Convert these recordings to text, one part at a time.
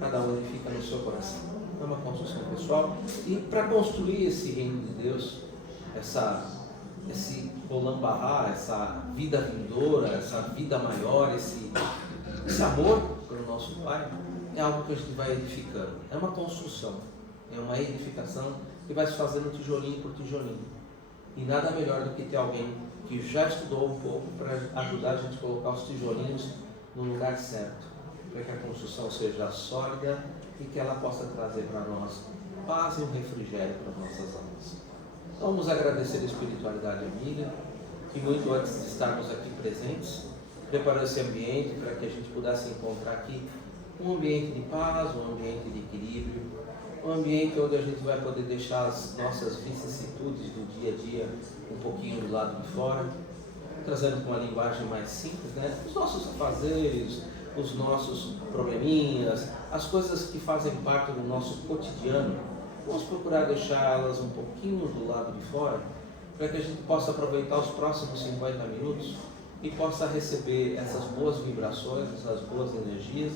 cada um edifica no seu coração. É uma construção pessoal. E para construir esse reino de Deus, esse Olambará, essa vida vindoura, essa vida maior, esse amor pelo nosso Pai, é algo que a gente vai edificando. É uma construção, é uma edificação que vai se fazendo tijolinho por tijolinho. E nada melhor do que ter alguém que já estudou um pouco para ajudar a gente a colocar os tijolinhos no lugar certo, para que a construção seja sólida e que ela possa trazer para nós paz e um refrigério para as nossas almas. Então vamos agradecer a espiritualidade amiga, que muito antes de estarmos aqui presentes, preparou esse ambiente para que a gente pudesse encontrar aqui um ambiente de paz, um ambiente de equilíbrio, um ambiente onde a gente vai poder deixar as nossas vicissitudes do dia a dia um pouquinho do lado de fora, trazendo com uma linguagem mais simples, né? Os nossos afazeres, os nossos probleminhas, as coisas que fazem parte do nosso cotidiano, vamos procurar deixá-las um pouquinho do lado de fora, para que a gente possa aproveitar os próximos 50 minutos e possa receber essas boas vibrações, essas boas energias,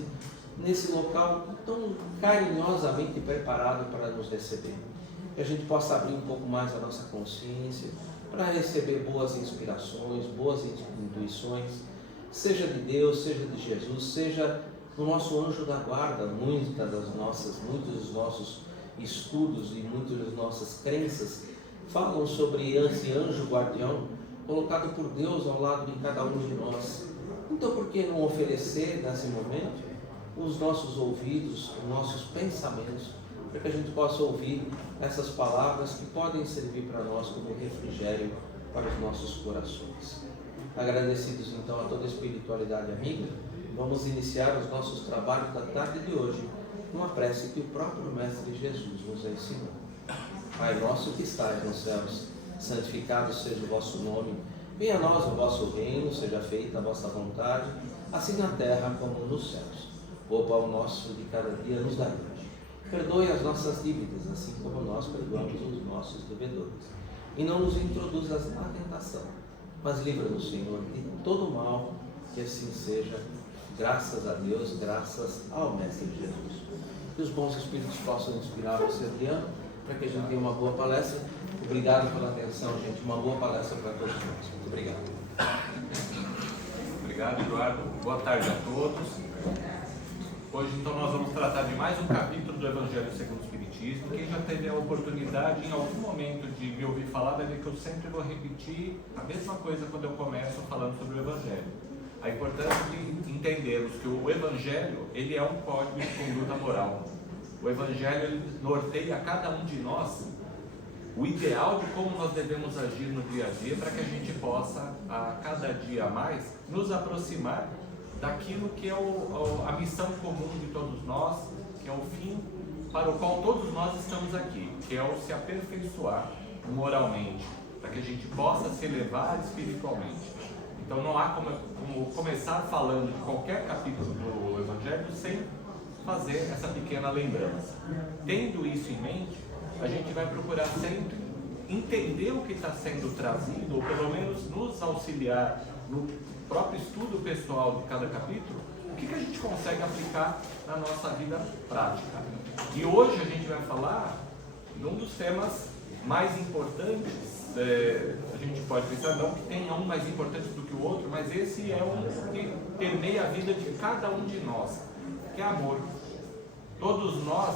nesse local tão carinhosamente preparado para nos receber. Que a gente possa abrir um pouco mais a nossa consciência para receber boas inspirações, boas intuições, seja de Deus, seja de Jesus, seja do nosso anjo da guarda. Muitos dos nossos estudos e muitas das nossas crenças falam sobre esse anjo guardião colocado por Deus ao lado de cada um de nós. Então, por que não oferecer nesse momento os nossos ouvidos, os nossos pensamentos, para que a gente possa ouvir essas palavras que podem servir para nós como refrigério para os nossos corações. Agradecidos então a toda a espiritualidade amiga, vamos iniciar os nossos trabalhos da tarde de hoje numa prece que o próprio Mestre Jesus nos ensinou. Pai nosso que estais nos céus, santificado seja o vosso nome, venha a nós o vosso reino, seja feita a vossa vontade, assim na terra como nos céus. O pão nosso de cada dia nos dai hoje. Perdoe as nossas dívidas, assim como nós perdoamos os nossos devedores. E não nos introduzas na tentação, mas livra-nos, Senhor, de todo mal, que assim seja, graças a Deus, graças ao Mestre Jesus. Que os bons espíritos possam inspirar você, Adriano, para que a gente tenha uma boa palestra. Obrigado pela atenção, gente. Uma boa palestra para todos nós. Muito obrigado. Obrigado, Eduardo. Boa tarde a todos. Hoje, então, nós vamos tratar de mais um capítulo do Evangelho segundo o Espiritismo. Quem já teve a oportunidade, em algum momento, de me ouvir falar, vai ver que eu sempre vou repetir a mesma coisa quando eu começo falando sobre o Evangelho. A importância de entendermos que o Evangelho, ele é um código de conduta moral. O Evangelho, ele norteia a cada um de nós o ideal de como nós devemos agir no dia a dia, para que a gente possa, a cada dia mais, nos aproximar daquilo que é a missão comum de todos nós, que é o fim para o qual todos nós estamos aqui, que é o se aperfeiçoar moralmente, para que a gente possa se elevar espiritualmente. Então não há como começar falando de qualquer capítulo do Evangelho sem fazer essa pequena lembrança. Tendo isso em mente, a gente vai procurar sempre entender o que está sendo trazido, ou pelo menos nos auxiliar no próprio estudo pessoal de cada capítulo, o que a gente consegue aplicar na nossa vida prática. E hoje a gente vai falar de um dos temas mais importantes. A gente pode pensar, não que tenha um mais importante do que o outro, mas esse é um que permeia a vida de cada um de nós, que é amor. Todos nós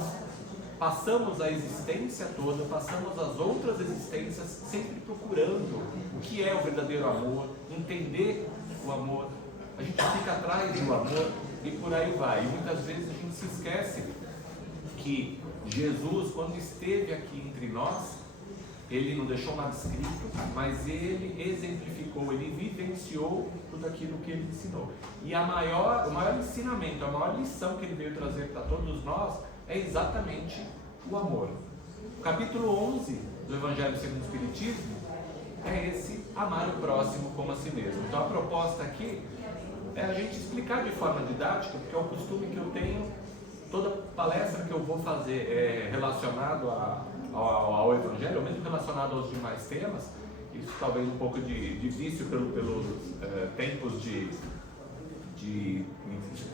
passamos a existência toda, passamos as outras existências sempre procurando o que é o verdadeiro amor, entender o amor. A gente fica atrás do amor e por aí vai. E muitas vezes a gente se esquece que Jesus, quando esteve aqui entre nós, ele não deixou nada escrito, mas ele exemplificou, ele vivenciou tudo aquilo que ele ensinou. E o maior ensinamento, a maior lição que ele veio trazer para todos nós é exatamente o amor. O capítulo 11 do Evangelho segundo o Espiritismo é esse: amar o próximo como a si mesmo. Então a proposta aqui é a gente explicar de forma didática, porque é o costume que eu tenho, toda palestra que eu vou fazer relacionado ao Evangelho, ou mesmo relacionado aos demais temas. Isso talvez um pouco de vício pelos tempos de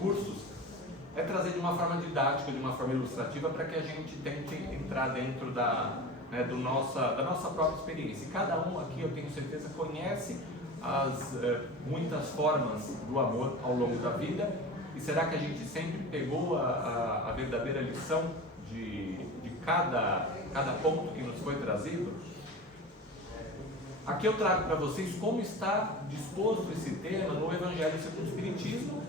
cursos. é trazer de uma forma didática, de uma forma ilustrativa, para que a gente tente entrar dentro da nossa própria experiência. E cada um aqui, eu tenho certeza, conhece as muitas formas do amor ao longo da vida. E será que a gente sempre pegou a verdadeira lição de cada ponto que nos foi trazido? Aqui eu trago para vocês como está disposto esse tema no Evangelho segundo o Espiritismo.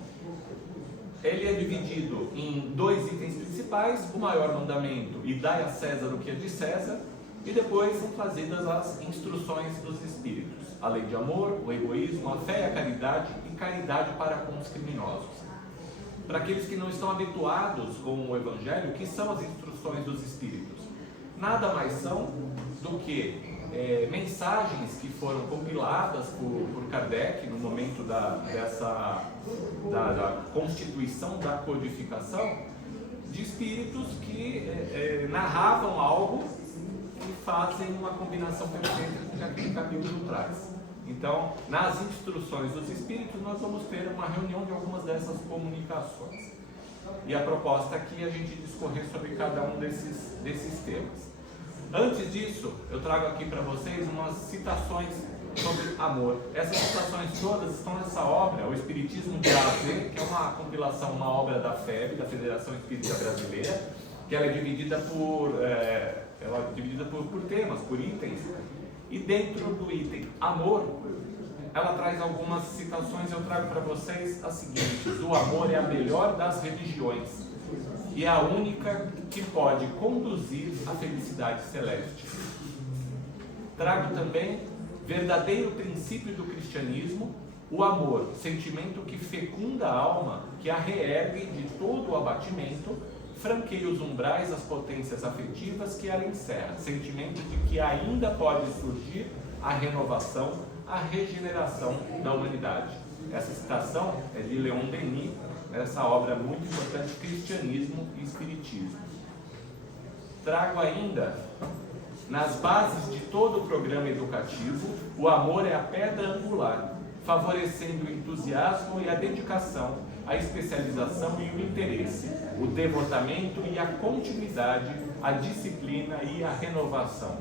Ele é dividido em 2 itens principais: o maior mandamento e dai a César o que é de César, e depois são trazidas as instruções dos Espíritos: a lei de amor, o egoísmo, a fé e a caridade, e caridade para com os criminosos. Para aqueles que não estão habituados com o Evangelho, o que são as instruções dos Espíritos? Nada mais são do que mensagens que foram compiladas por Kardec no momento da constituição da codificação, de espíritos que narravam algo e fazem uma combinação perfeita que aquele capítulo traz. Então, nas instruções dos espíritos, nós vamos ter uma reunião de algumas dessas comunicações. E a proposta aqui é a gente discorrer sobre cada um desses temas. Antes disso, eu trago aqui para vocês umas citações sobre amor. Essas citações todas estão nessa obra, O Espiritismo de A a Z, que é uma compilação, uma obra da FEB, da Federação Espírita Brasileira, que ela é dividida por temas, por itens. E dentro do item amor, ela traz algumas citações. Eu trago para vocês as seguintes: o amor é a melhor das religiões e é a única que pode conduzir à felicidade celeste. Trago também verdadeiro princípio do cristianismo: o amor, sentimento que fecunda a alma, que a reergue de todo o abatimento, franqueia os umbrais das potências afetivas que ela encerra, sentimento de que ainda pode surgir a renovação, a regeneração da humanidade. Essa citação é de Leon Denis, essa obra muito importante, Cristianismo e Espiritismo. Trago ainda, nas bases de todo o programa educativo, o amor é a pedra angular, favorecendo o entusiasmo e a dedicação, a especialização e o interesse, o devotamento e a continuidade, a disciplina e a renovação.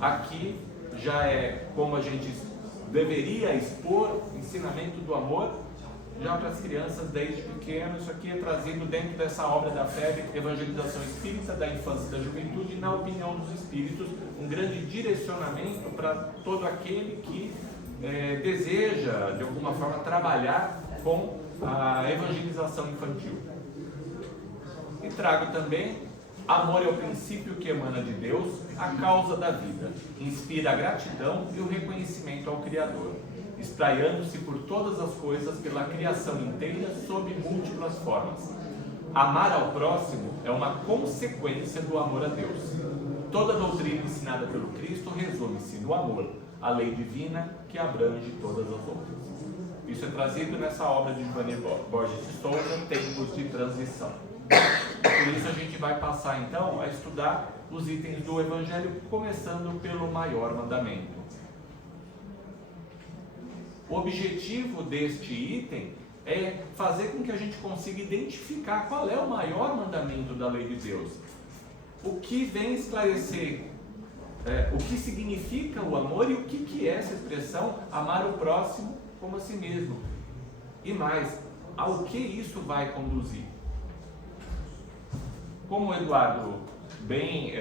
Aqui já é como a gente deveria expor o ensinamento do amor já para as crianças desde pequeno. Isso aqui é trazido dentro dessa obra da FEB, Evangelização Espírita da Infância e da Juventude, na opinião dos Espíritos, um grande direcionamento para todo aquele que deseja, de alguma forma, trabalhar com a evangelização infantil. E trago também: amor é o princípio que emana de Deus, a causa da vida, inspira a gratidão e o reconhecimento ao Criador, espraiando-se por todas as coisas pela criação inteira sob múltiplas formas. Amar ao próximo é uma consequência do amor a Deus. Toda doutrina ensinada pelo Cristo resume-se no amor, a lei divina que abrange todas as outras. Isso é trazido nessa obra de Giovanni Borges de Souza, Tempos de Transição. Por isso a gente vai passar então a estudar os itens do Evangelho, começando pelo maior mandamento. O objetivo deste item é fazer com que a gente consiga identificar qual é o maior mandamento da lei de Deus. O que vem esclarecer o que significa o amor e o que é essa expressão amar o próximo como a si mesmo. E mais, ao que isso vai conduzir. Como o Eduardo bem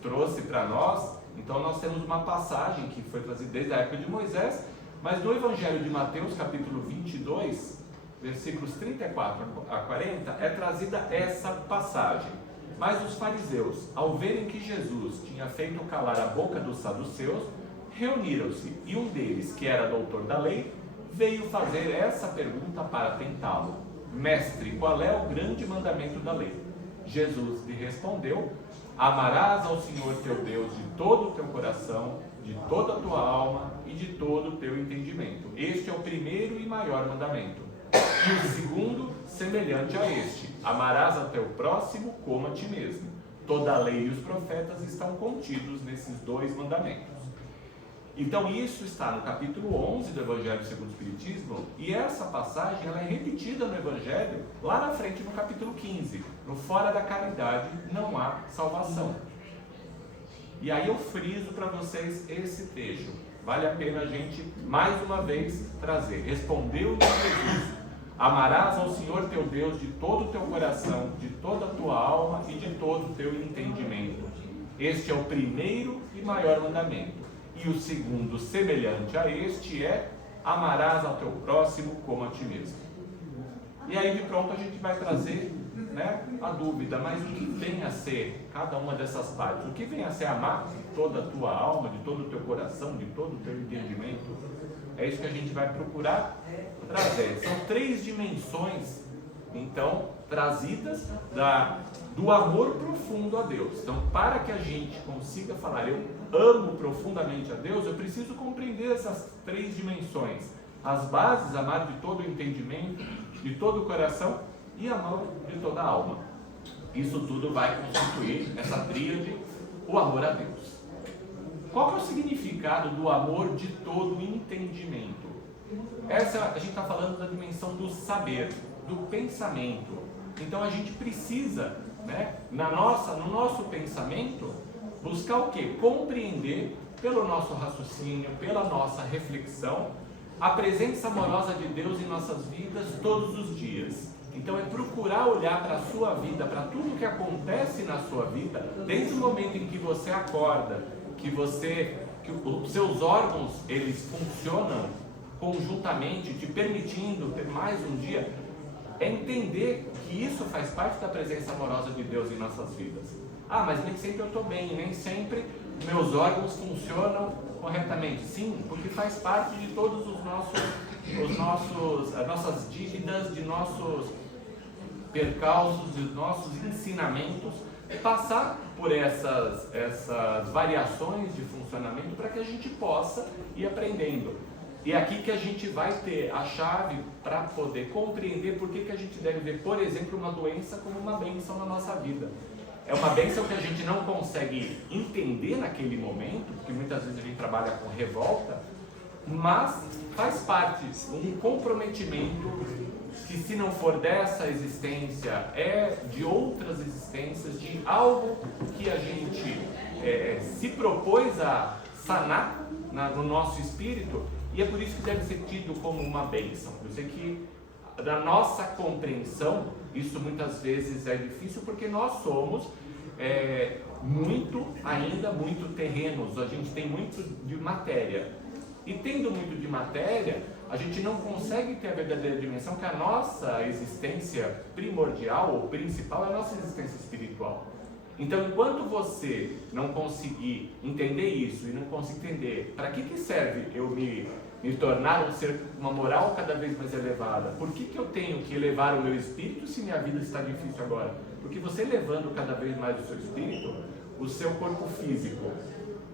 trouxe para nós, então nós temos uma passagem que foi trazida desde a época de Moisés, mas no Evangelho de Mateus, capítulo 22, versículos 34 a 40, é trazida essa passagem. Mas os fariseus, ao verem que Jesus tinha feito calar a boca dos saduceus, reuniram-se, e um deles, que era doutor da lei, veio fazer essa pergunta para tentá-lo: Mestre, qual é o grande mandamento da lei? Jesus lhe respondeu: amarás ao Senhor teu Deus de todo o teu coração, de toda a tua alma e de todo o teu entendimento. Este é o primeiro e maior mandamento. E o segundo, semelhante a este: amarás a teu próximo como a ti mesmo. Toda a lei e os profetas estão contidos nesses 2 mandamentos. Então isso está no capítulo 11 do Evangelho segundo o Espiritismo, e essa passagem ela é repetida no Evangelho lá na frente no capítulo 15. No fora da caridade não há salvação. E aí eu friso para vocês esse trecho. Vale a pena a gente mais uma vez trazer. Respondeu-lhe Jesus: amarás ao Senhor teu Deus de todo o teu coração, de toda a tua alma e de todo o teu entendimento. Este é o primeiro e maior mandamento. E o segundo, semelhante a este, é: amarás ao teu próximo como a ti mesmo. E aí de pronto a gente vai trazer, né, a dúvida, mas o que vem a ser cada uma dessas partes? O que vem a ser amar de toda a tua alma, de todo o teu coração, de todo o teu entendimento? É isso que a gente vai procurar trazer. São 3 dimensões, então, trazidas do amor profundo a Deus. Então, para que a gente consiga falar, eu amo profundamente a Deus, eu preciso compreender essas 3 dimensões. As bases, amar de todo o entendimento, de todo o coração e amar de toda a alma. Isso tudo vai constituir essa tríade, o amor a Deus. Qual que é o significado do amor de todo o entendimento? A gente está falando da dimensão do saber, do pensamento. Então a gente precisa, né, no nosso pensamento, buscar o quê? Compreender pelo nosso raciocínio, pela nossa reflexão, a presença amorosa de Deus em nossas vidas todos os dias. Então é procurar olhar para a sua vida, para tudo que acontece na sua vida, desde o momento em que você acorda, que os seus órgãos eles funcionam conjuntamente, te permitindo ter mais um dia, é entender que isso faz parte da presença amorosa de Deus em nossas vidas. Ah, mas nem sempre eu estou bem, nem sempre meus órgãos funcionam corretamente. Sim, porque faz parte de todos as nossas dívidas, de nossos percalços, de nossos ensinamentos, passar por essas variações de funcionamento para que a gente possa ir aprendendo. E é aqui que a gente vai ter a chave para poder compreender por que a gente deve ver, por exemplo, uma doença como uma bênção na nossa vida. É uma bênção que a gente não consegue entender naquele momento, porque muitas vezes a gente trabalha com revolta, mas faz parte, um comprometimento que, se não for dessa existência, é de outras existências, de algo que a gente se propôs a sanar no nosso espírito, e é por isso que deve ser tido como uma bênção. Eu sei que da nossa compreensão, isso muitas vezes é difícil, porque nós somos muito terrenos, a gente tem muito de matéria. E tendo muito de matéria, a gente não consegue ter a verdadeira dimensão, que a nossa existência primordial ou principal é a nossa existência espiritual. Então, enquanto você não conseguir entender isso e não conseguir entender para que serve eu me tornar um ser, uma moral cada vez mais elevada, por que eu tenho que elevar o meu espírito se minha vida está difícil agora? Porque você elevando cada vez mais o seu espírito, o seu corpo físico,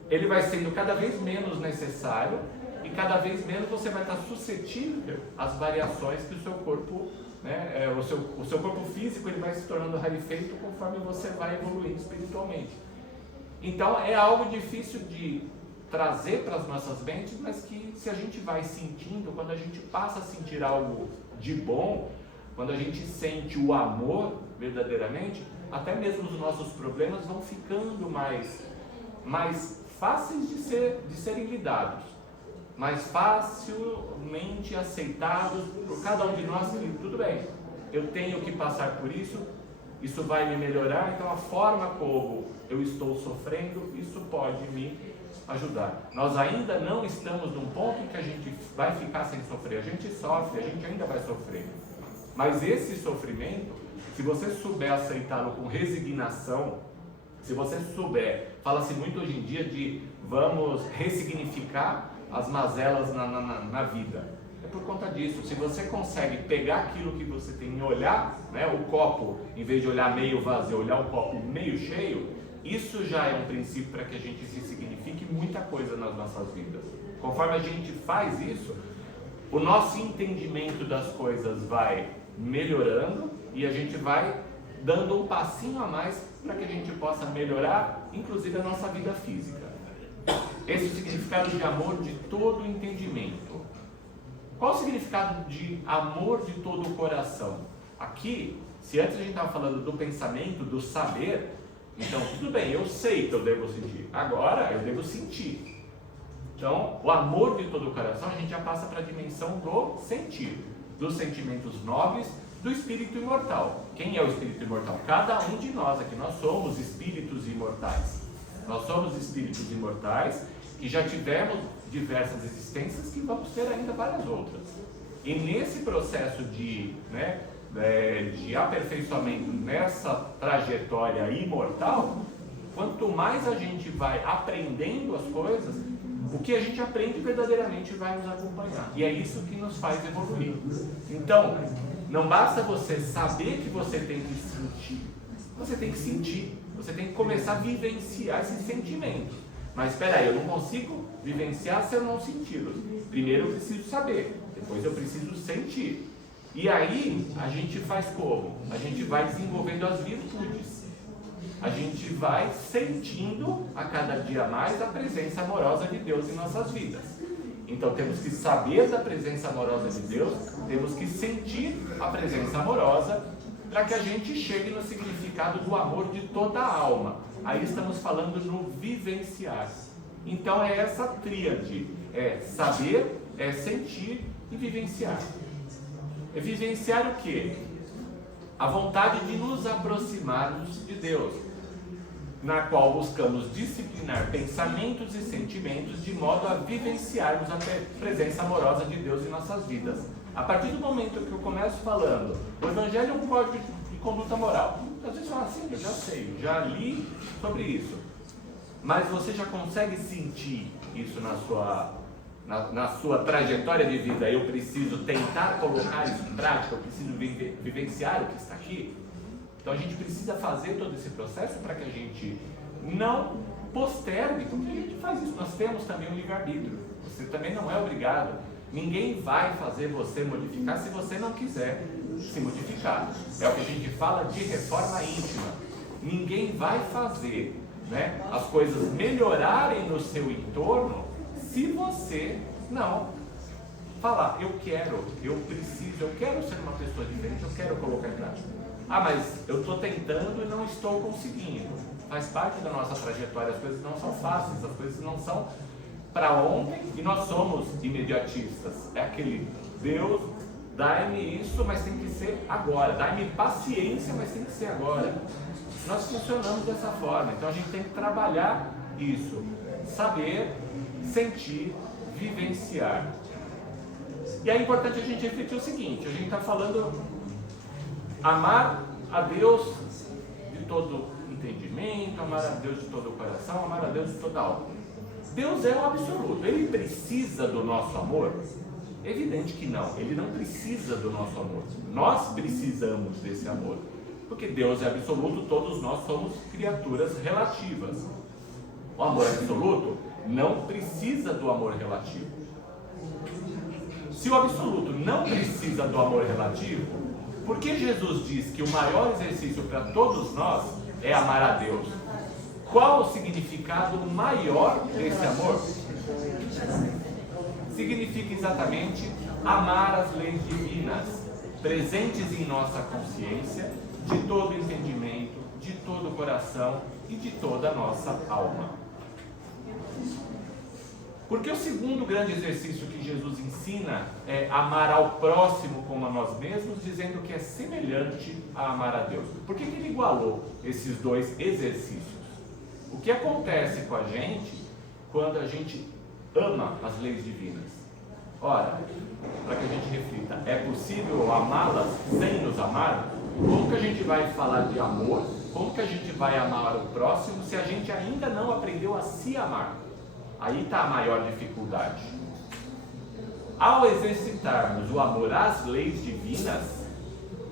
ele vai sendo cada vez menos necessário e cada vez menos você vai estar suscetível às variações que o seu corpo, né, o seu corpo físico ele vai se tornando rarefeito conforme você vai evoluindo espiritualmente. Então é algo difícil de trazer para as nossas mentes, mas que se a gente vai sentindo, quando a gente passa a sentir algo de bom, quando a gente sente o amor verdadeiramente, até mesmo os nossos problemas vão ficando mais fáceis de serem lidados, mais facilmente aceitados por cada um de nós. Tudo bem, eu tenho que passar por isso, isso vai me melhorar, então a forma como eu estou sofrendo, isso pode me ajudar. Nós ainda não estamos num ponto em que a gente vai ficar sem sofrer. A gente sofre, a gente ainda vai sofrer. Mas esse sofrimento, se você souber aceitá-lo com resignação, se você souber, fala-se muito hoje em dia de vamos ressignificar as mazelas na vida. É por conta disso. Se você consegue pegar aquilo que você tem e olhar, né, o copo, em vez de olhar meio vazio, olhar o copo meio cheio, isso já é um princípio para que a gente se signifique muita coisa nas nossas vidas. Conforme a gente faz isso, o nosso entendimento das coisas vai melhorando e a gente vai dando um passinho a mais para que a gente possa melhorar, inclusive, a nossa vida física. Esse significado de amor de todo entendimento. Qual o significado de amor de todo o coração? Aqui, se antes a gente estava falando do pensamento, do saber, então tudo bem, eu sei que eu devo sentir, agora eu devo sentir. Então, o amor de todo o coração, a gente já passa para a dimensão do sentir, dos sentimentos nobres, do espírito imortal. Quem é o espírito imortal? Cada um de nós aqui, nós somos espíritos imortais. Nós somos espíritos imortais que já tivemos diversas existências, que vamos ter ainda várias outras. E nesse processo de aperfeiçoamento, nessa trajetória imortal, quanto mais a gente vai aprendendo as coisas, o que a gente aprende verdadeiramente vai nos acompanhar. E é isso que nos faz evoluir. Então, não basta você saber que você tem que sentir. Você tem que sentir. Você tem que começar a vivenciar esses sentimentos. Mas espera aí, eu não consigo vivenciar se eu não senti-los. Primeiro eu preciso saber, depois eu preciso sentir. E aí, a gente faz como? A gente vai desenvolvendo as virtudes. A gente vai sentindo a cada dia mais a presença amorosa de Deus em nossas vidas. Então temos que saber da presença amorosa de Deus, temos que sentir a presença amorosa para que a gente chegue no significado do amor de toda a alma. Aí estamos falando no vivenciar. Então é essa tríade, é saber, é sentir e vivenciar. É vivenciar o quê? A vontade de nos aproximarmos de Deus, na qual buscamos disciplinar pensamentos e sentimentos de modo a vivenciarmos a presença amorosa de Deus em nossas vidas. A partir do momento que eu começo falando, o Evangelho é um código de conduta moral. Às vezes fala assim, eu já sei, já li sobre isso. Mas você já consegue sentir isso na sua trajetória de vida? Eu preciso tentar colocar isso em prática, eu preciso vivenciar o que está aqui. Então a gente precisa fazer todo esse processo para que a gente não postergue, porque a gente faz isso. Nós temos também um livre-arbítrio. Você também não é obrigado. Ninguém vai fazer você modificar se você não quiser se modificar. É o que a gente fala de reforma íntima. Ninguém vai fazer, as coisas melhorarem no seu entorno se você não falar, eu quero, eu preciso, eu quero ser uma pessoa diferente, eu quero colocar em prática. Ah, mas eu estou tentando e não estou conseguindo. Faz parte da nossa trajetória, as coisas não são fáceis, as coisas não são para ontem e nós somos imediatistas. É aquele, Deus, dai-me isso, mas tem que ser agora. Dai-me paciência, mas tem que ser agora. Nós funcionamos dessa forma, então a gente tem que trabalhar isso. Saber, sentir, vivenciar. E é importante a gente refletir o seguinte, a gente está falando amar a Deus de todo entendimento, amar a Deus de todo o coração, amar a Deus de toda a alma. Deus é o absoluto, Ele precisa do nosso amor? Evidente que não, Ele não precisa do nosso amor. Nós precisamos desse amor, porque Deus é absoluto, todos nós somos criaturas relativas. O amor absoluto não precisa do amor relativo. Se o absoluto não precisa do amor relativo, por que Jesus diz que o maior exercício para todos nós é amar a Deus? Qual o significado maior desse amor? Significa exatamente amar as leis divinas, presentes em nossa consciência, de todo entendimento, de todo coração e de toda a nossa alma. Porque o segundo grande exercício que Jesus ensina é amar ao próximo como a nós mesmos, dizendo que é semelhante a amar a Deus. Por que ele igualou esses dois exercícios? O que acontece com a gente quando a gente ama as leis divinas? Ora, para que a gente reflita, é possível amá-las sem nos amar? Como que a gente vai falar de amor? Como que a gente vai amar o próximo se a gente ainda não aprendeu a se amar? Aí está a maior dificuldade. Ao exercitarmos o amor às leis divinas,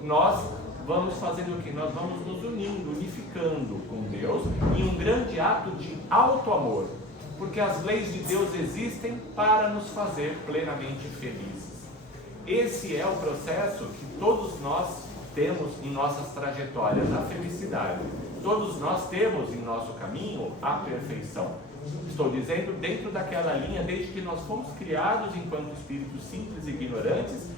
nós vamos fazendo o que? Nós vamos nos unindo, unificando com Deus em um grande ato de auto-amor, porque as leis de Deus existem para nos fazer plenamente felizes. Esse é o processo que todos nós temos em nossas trajetórias, a felicidade. Todos nós temos em nosso caminho a perfeição. Estou dizendo dentro daquela linha, desde que nós fomos criados enquanto espíritos simples e ignorantes,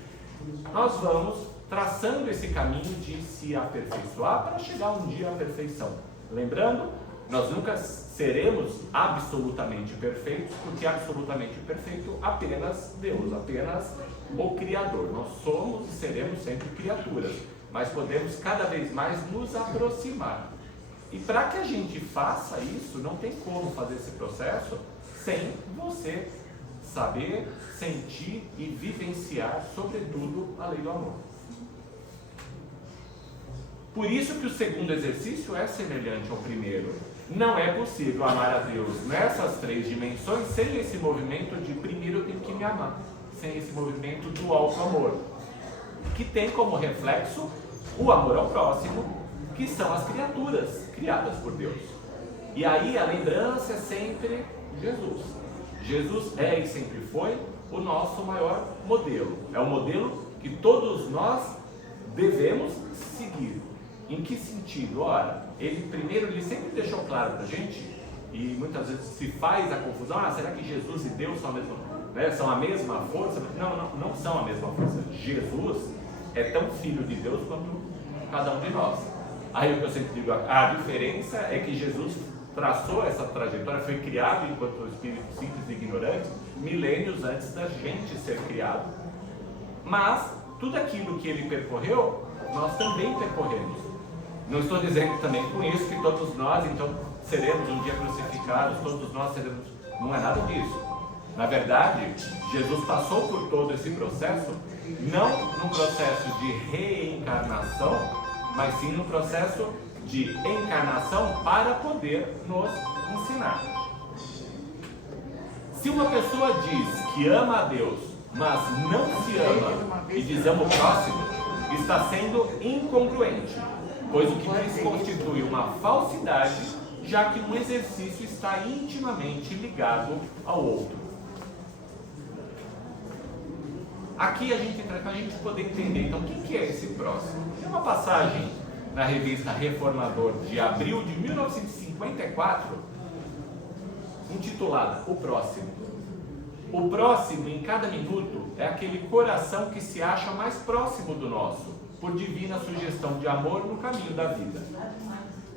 nós vamos traçando esse caminho de se aperfeiçoar para chegar um dia à perfeição. Lembrando, nós nunca seremos absolutamente perfeitos, porque absolutamente perfeito apenas Deus, apenas o Criador. Nós somos e seremos sempre criaturas, mas podemos cada vez mais nos aproximar. E para que a gente faça isso, não tem como fazer esse processo sem você saber, sentir e vivenciar, sobretudo, a lei do amor. Por isso que o segundo exercício é semelhante ao primeiro. Não é possível amar a Deus nessas 3 dimensões sem esse movimento de primeiro eu tenho que me amar, sem esse movimento do auto-amor, que tem como reflexo o amor ao próximo, que são as criaturas criadas por Deus. E aí a lembrança é sempre Jesus. Jesus é e sempre foi o nosso maior modelo. É o modelo que todos nós devemos seguir. Em que sentido? Ora, ele sempre deixou claro para a gente, e muitas vezes se faz a confusão, será que Jesus e Deus são a mesma, né, são a mesma força? Não são a mesma força. Jesus é tão filho de Deus quanto cada um de nós. Aí o que eu sempre digo, a diferença é que Jesus traçou essa trajetória, foi criado enquanto espírito simples e ignorante, milênios antes da gente ser criado. Mas tudo aquilo que ele percorreu, nós também percorremos. Não estou dizendo também com isso que todos nós, então, seremos um dia crucificados, todos nós seremos... Não é nada disso. Na verdade, Jesus passou por todo esse processo, não num processo de reencarnação, mas sim num processo de encarnação para poder nos ensinar. Se uma pessoa diz que ama a Deus, mas não se ama e diz ama o próximo, está sendo incongruente, pois o que diz constitui uma falsidade, já que um exercício está intimamente ligado ao outro. Aqui a gente entra para a gente poder entender, então, o que é esse próximo? Tem uma passagem na revista Reformador de abril de 1954, intitulada O Próximo. O próximo, em cada minuto, é aquele coração que se acha mais próximo do nosso, por divina sugestão de amor no caminho da vida.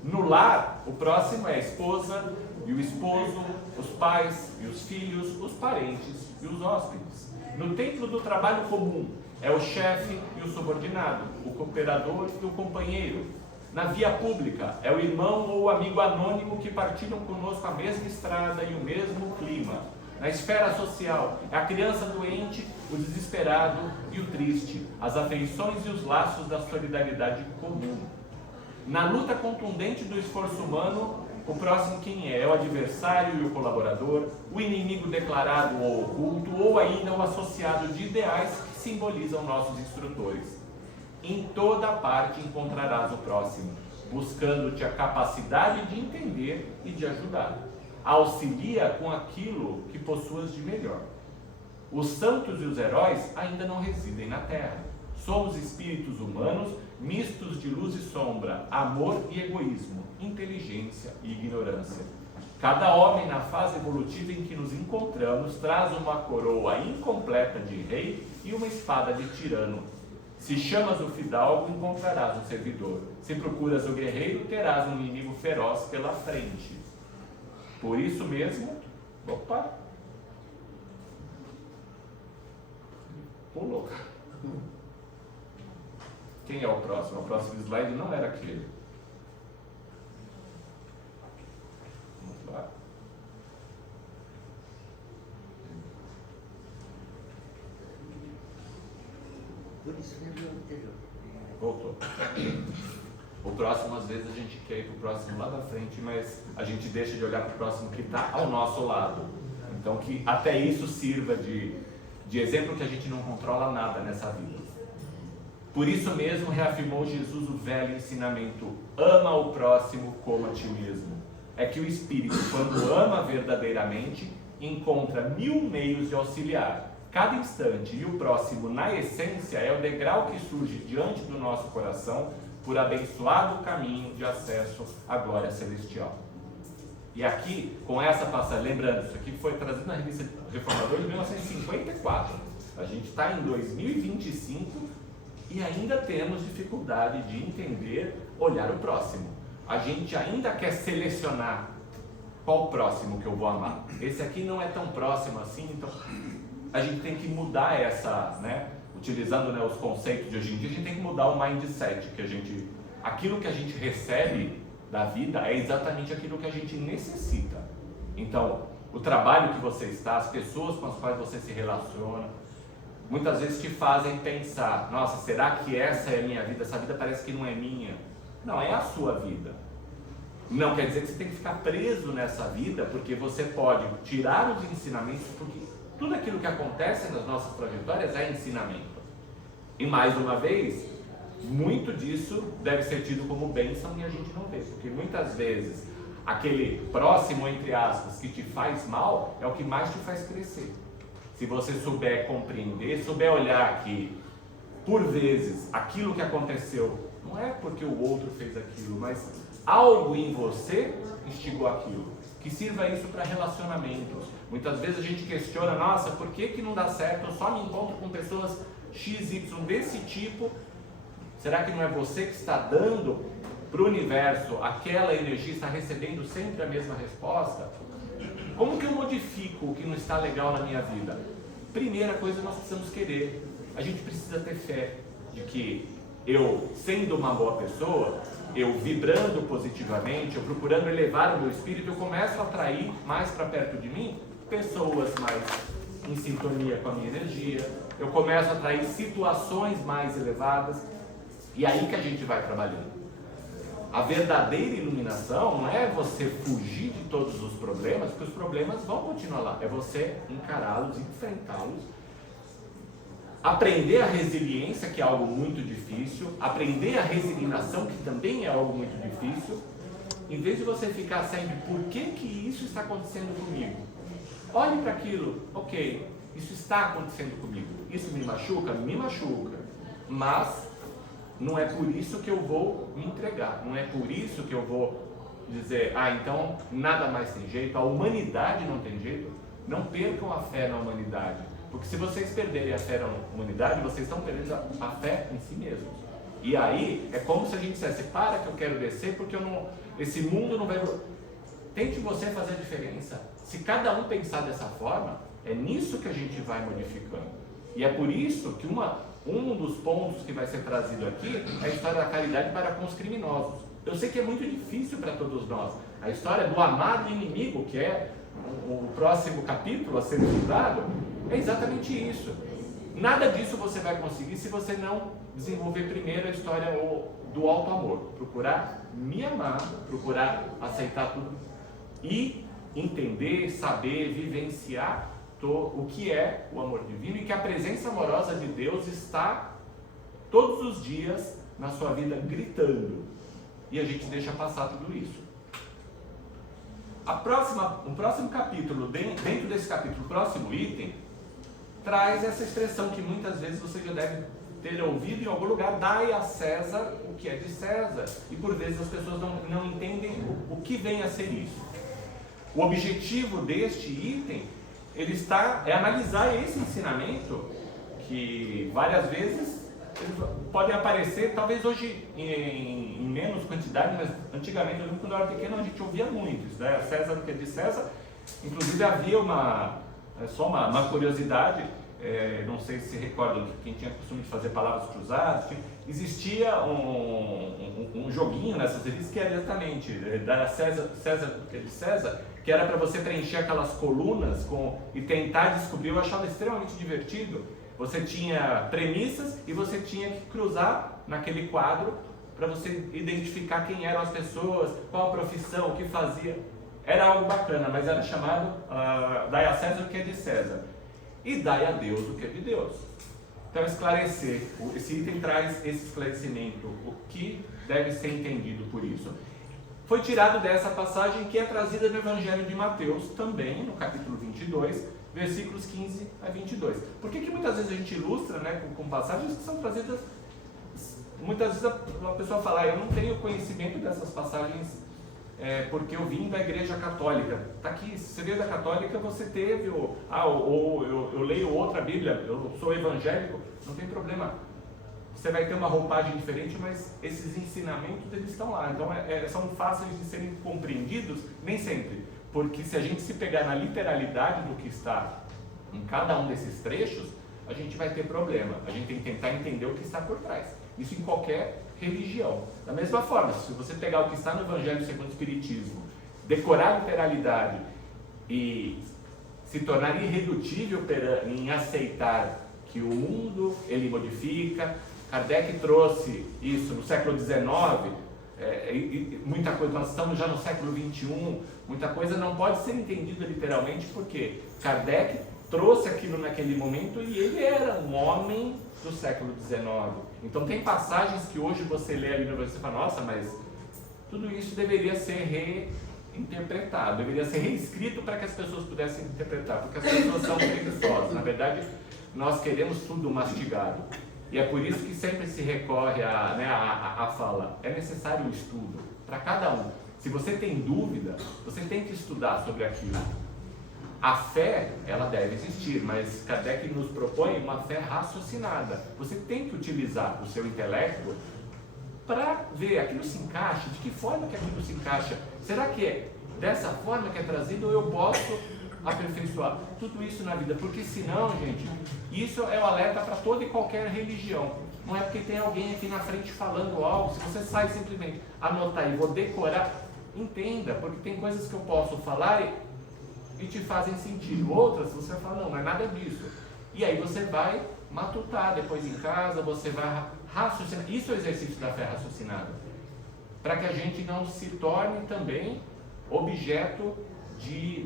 No lar, o próximo é a esposa e o esposo, os pais e os filhos, os parentes e os hóspedes. No templo do trabalho comum, é o chefe e o subordinado, o cooperador e o companheiro. Na via pública, é o irmão ou o amigo anônimo que partilham conosco a mesma estrada e o mesmo clima. Na esfera social, é a criança doente, o desesperado e o triste, as afeições e os laços da solidariedade comum. Na luta contundente do esforço humano, o próximo quem é? É o adversário e o colaborador, o inimigo declarado ou oculto, ou ainda o associado de ideais que simbolizam nossos instrutores. Em toda parte encontrarás o próximo, buscando-te a capacidade de entender e de ajudar. Auxilia com aquilo que possuas de melhor. Os santos e os heróis ainda não residem na terra. Somos espíritos humanos mistos de luz e sombra, amor e egoísmo, inteligência e ignorância. Cada homem na fase evolutiva em que nos encontramos traz uma coroa incompleta de rei e uma espada de tirano. Se chamas o fidalgo, encontrarás um servidor. Se procuras o guerreiro, terás um inimigo feroz pela frente. Por isso mesmo, pulou. Quem é o próximo? O próximo slide não era aquele. Vamos lá. Por isso lembra o anterior. Voltou. O próximo, às vezes, a gente quer ir para o próximo lá da frente, mas a gente deixa de olhar para o próximo que está ao nosso lado. Então, que até isso sirva de exemplo que a gente não controla nada nessa vida. Por isso mesmo, reafirmou Jesus o velho ensinamento: ama o próximo como a ti mesmo. É que o Espírito, quando ama verdadeiramente, encontra 1000 meios de auxiliar cada instante, e o próximo, na essência, é o degrau que surge diante do nosso coração por abençoado caminho de acesso à glória celestial. E aqui, com essa passagem, lembrando, isso aqui foi trazido na revista Reformador de 1954. A gente está em 2025 e ainda temos dificuldade de entender, olhar o próximo. A gente ainda quer selecionar qual o próximo que eu vou amar. Esse aqui não é tão próximo assim, então a gente tem que mudar essa, né? Utilizando, né, os conceitos de hoje em dia, a gente tem que mudar o mindset, aquilo que a gente recebe da vida é exatamente aquilo que a gente necessita. Então, o trabalho que você está, as pessoas com as quais você se relaciona, muitas vezes te fazem pensar, nossa, será que essa é a minha vida? Essa vida parece que não é minha. Não, é a sua vida. Não quer dizer que você tem que ficar preso nessa vida, porque você pode tirar os ensinamentos, porque tudo aquilo que acontece nas nossas trajetórias é ensinamento. E mais uma vez, muito disso deve ser tido como bênção e a gente não vê, porque muitas vezes aquele próximo, entre aspas, que te faz mal é o que mais te faz crescer. Se você souber compreender, souber olhar que, por vezes, aquilo que aconteceu não é porque o outro fez aquilo, mas algo em você instigou aquilo. Que sirva isso para relacionamentos. Muitas vezes a gente questiona, nossa, por que não dá certo? Eu só me encontro com pessoas XY desse tipo. Será que não é você que está dando para o universo aquela energia, está recebendo sempre a mesma resposta? Como que eu modifico o que não está legal na minha vida? Primeira coisa, nós precisamos querer. A gente precisa ter fé de que eu, sendo uma boa pessoa, eu vibrando positivamente, eu procurando elevar o meu espírito, eu começo a atrair mais para perto de mim pessoas mais em sintonia com a minha energia, eu começo a atrair situações mais elevadas, e aí que a gente vai trabalhando. A verdadeira iluminação não é você fugir de todos os problemas, porque os problemas vão continuar lá, é você encará-los, enfrentá-los, aprender a resiliência, que é algo muito difícil, aprender a resignação, que também é algo muito difícil, em vez de você ficar sempre, por que isso está acontecendo comigo? Olhe para aquilo, ok, isso está acontecendo comigo, isso me machuca, mas não é por isso que eu vou me entregar, não é por isso que eu vou dizer, então nada mais tem jeito, a humanidade não tem jeito. Não percam a fé na humanidade, porque se vocês perderem a fé na humanidade, vocês estão perdendo a fé em si mesmos. E aí é como se a gente dissesse, para que eu quero descer, porque esse mundo não vai... Tente você fazer a diferença. Se cada um pensar dessa forma, é nisso que a gente vai modificando. E é por isso que um dos pontos que vai ser trazido aqui é a história da caridade para com os criminosos. Eu sei que é muito difícil para todos nós. A história do amado inimigo, que é o próximo capítulo a ser estudado, é exatamente isso. Nada disso você vai conseguir se você não desenvolver primeiro a história do alto amor. Procurar me amar, procurar aceitar tudo e entender, saber, vivenciar o que é o amor divino e que a presença amorosa de Deus está todos os dias na sua vida gritando, e a gente deixa passar tudo isso. O próximo capítulo, dentro desse capítulo, o próximo item, traz essa expressão que muitas vezes você já deve ter ouvido em algum lugar, dai a César o que é de César, e por vezes as pessoas não entendem o que vem a ser isso. O objetivo deste item é analisar esse ensinamento que várias vezes podem aparecer, talvez hoje em menos quantidade, mas antigamente, eu lembro quando eu era pequeno, a gente ouvia muito isso, né? César o que é de César. Inclusive havia só uma curiosidade, não sei se recordam, quem tinha costume de fazer palavras cruzadas, existia um joguinho nessas revistas que era exatamente da César o que é de César, que era para você preencher aquelas colunas e tentar descobrir. Eu achava extremamente divertido. Você tinha premissas e você tinha que cruzar naquele quadro para você identificar quem eram as pessoas, qual a profissão, o que fazia. Era algo bacana, mas era chamado dai a César o que é de César e dai a Deus o que é de Deus. Então, esclarecer, esse item traz esse esclarecimento, o que deve ser entendido por isso. Foi tirado dessa passagem que é trazida no Evangelho de Mateus, também no capítulo 22, versículos 15 a 22. Por que muitas vezes a gente ilustra, né, com passagens que são trazidas, muitas vezes a pessoa fala, eu não tenho conhecimento dessas passagens porque eu vim da igreja católica. Tá aqui, se você veio da católica, você teve, ou eu leio outra Bíblia, eu sou evangélico, não tem problema. Você vai ter uma roupagem diferente, mas esses ensinamentos eles estão lá. Então são fáceis de serem compreendidos, nem sempre. Porque se a gente se pegar na literalidade do que está em cada um desses trechos, a gente vai ter problema. A gente tem que tentar entender o que está por trás. Isso em qualquer religião. Da mesma forma, se você pegar o que está no Evangelho segundo o Espiritismo, decorar a literalidade e se tornar irredutível em aceitar que o mundo ele modifica. Kardec trouxe isso no século XIX, muita coisa, nós estamos já no século XXI, muita coisa não pode ser entendida literalmente, porque Kardec trouxe aquilo naquele momento e ele era um homem do século XIX. Então tem passagens que hoje você lê ali no você fala, nossa, mas tudo isso deveria ser reinterpretado, deveria ser reescrito para que as pessoas pudessem interpretar, porque as pessoas são preguiçosas. Na verdade, nós queremos tudo mastigado. E é por isso que sempre se recorre à fala. É necessário um estudo para cada um. Se você tem dúvida, você tem que estudar sobre aquilo. A fé, ela deve existir, mas Kardec nos propõe uma fé raciocinada. Você tem que utilizar o seu intelecto para ver aquilo se encaixa, de que forma que aquilo se encaixa. Será que é dessa forma que é trazido ou eu posso aperfeiçoar tudo isso na vida? Porque senão, gente, isso é o alerta para toda e qualquer religião. Não é porque tem alguém aqui na frente falando algo, se você sai simplesmente anotar e vou decorar, entenda, porque tem coisas que eu posso falar e te fazem sentido, outras você vai falar, não é nada disso, e aí você vai matutar depois em casa, você vai raciocinar. Isso é o exercício da fé raciocinada, para que a gente não se torne também objeto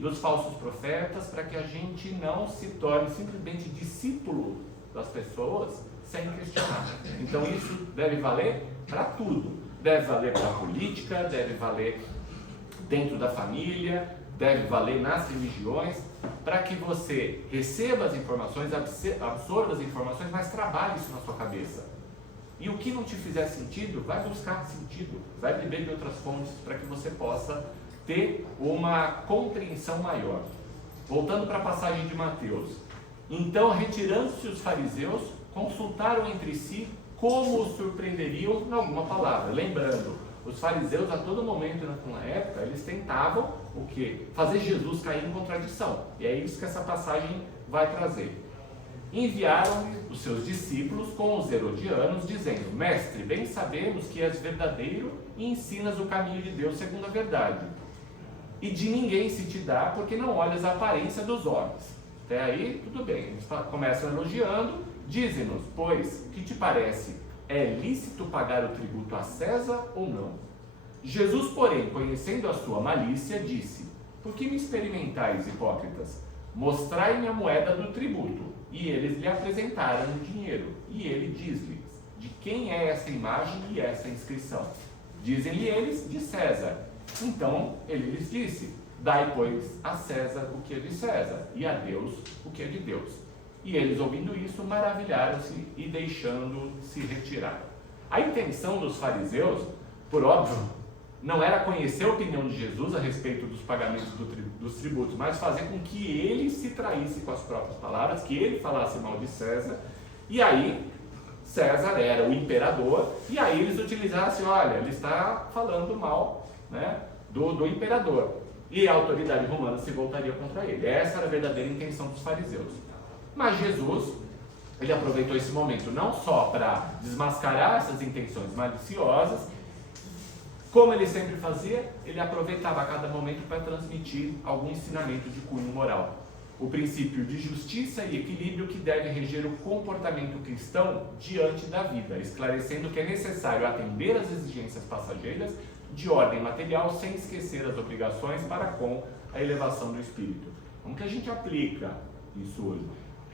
dos falsos profetas, para que a gente não se torne simplesmente discípulo das pessoas sem questionar. Então isso deve valer para tudo, deve valer para a política, deve valer dentro da família, deve valer nas religiões, para que você receba as informações, absorva as informações, mas trabalhe isso na sua cabeça. E o que não te fizer sentido, vai buscar sentido, vai beber de outras fontes para que você possa ter uma compreensão maior. Voltando para a passagem de Mateus. Então, retirando-se os fariseus, consultaram entre si como os surpreenderiam em alguma palavra. Lembrando, os fariseus a todo momento na época, eles tentavam o quê? Fazer Jesus cair em contradição. E é isso que essa passagem vai trazer. Enviaram os seus discípulos com os herodianos, dizendo: Mestre, bem sabemos que és verdadeiro e ensinas o caminho de Deus segundo a verdade. E de ninguém se te dá, porque não olhas a aparência dos homens. Até aí, tudo bem. Eles começam elogiando. Dize-nos, pois, que te parece? É lícito pagar o tributo a César ou não? Jesus, porém, conhecendo a sua malícia, disse: Por que me experimentais, hipócritas? Mostrai-me a moeda do tributo. E eles lhe apresentaram o dinheiro. E ele diz-lhes: De quem é essa imagem e essa inscrição? Dizem-lhe eles: De César. Então ele lhes disse: Dai, pois, a César o que é de César, e a Deus o que é de Deus. E eles, ouvindo isso, maravilharam-se e deixando-se retirar. A intenção dos fariseus, por óbvio, não era conhecer a opinião de Jesus a respeito dos pagamentos dos tributos, mas fazer com que ele se traísse com as próprias palavras, que ele falasse mal de César, e aí César era o imperador, e aí eles utilizassem: olha, ele está falando mal, né, do imperador, e a autoridade romana se voltaria contra ele. Essa era a verdadeira intenção dos fariseus. Mas Jesus, ele aproveitou esse momento não só para desmascarar essas intenções maliciosas, como ele sempre fazia, ele aproveitava a cada momento para transmitir algum ensinamento de cunho moral. O princípio de justiça e equilíbrio que deve reger o comportamento cristão diante da vida, esclarecendo que é necessário atender às exigências passageiras de ordem material, sem esquecer as obrigações para com a elevação do espírito. Como que a gente aplica isso hoje?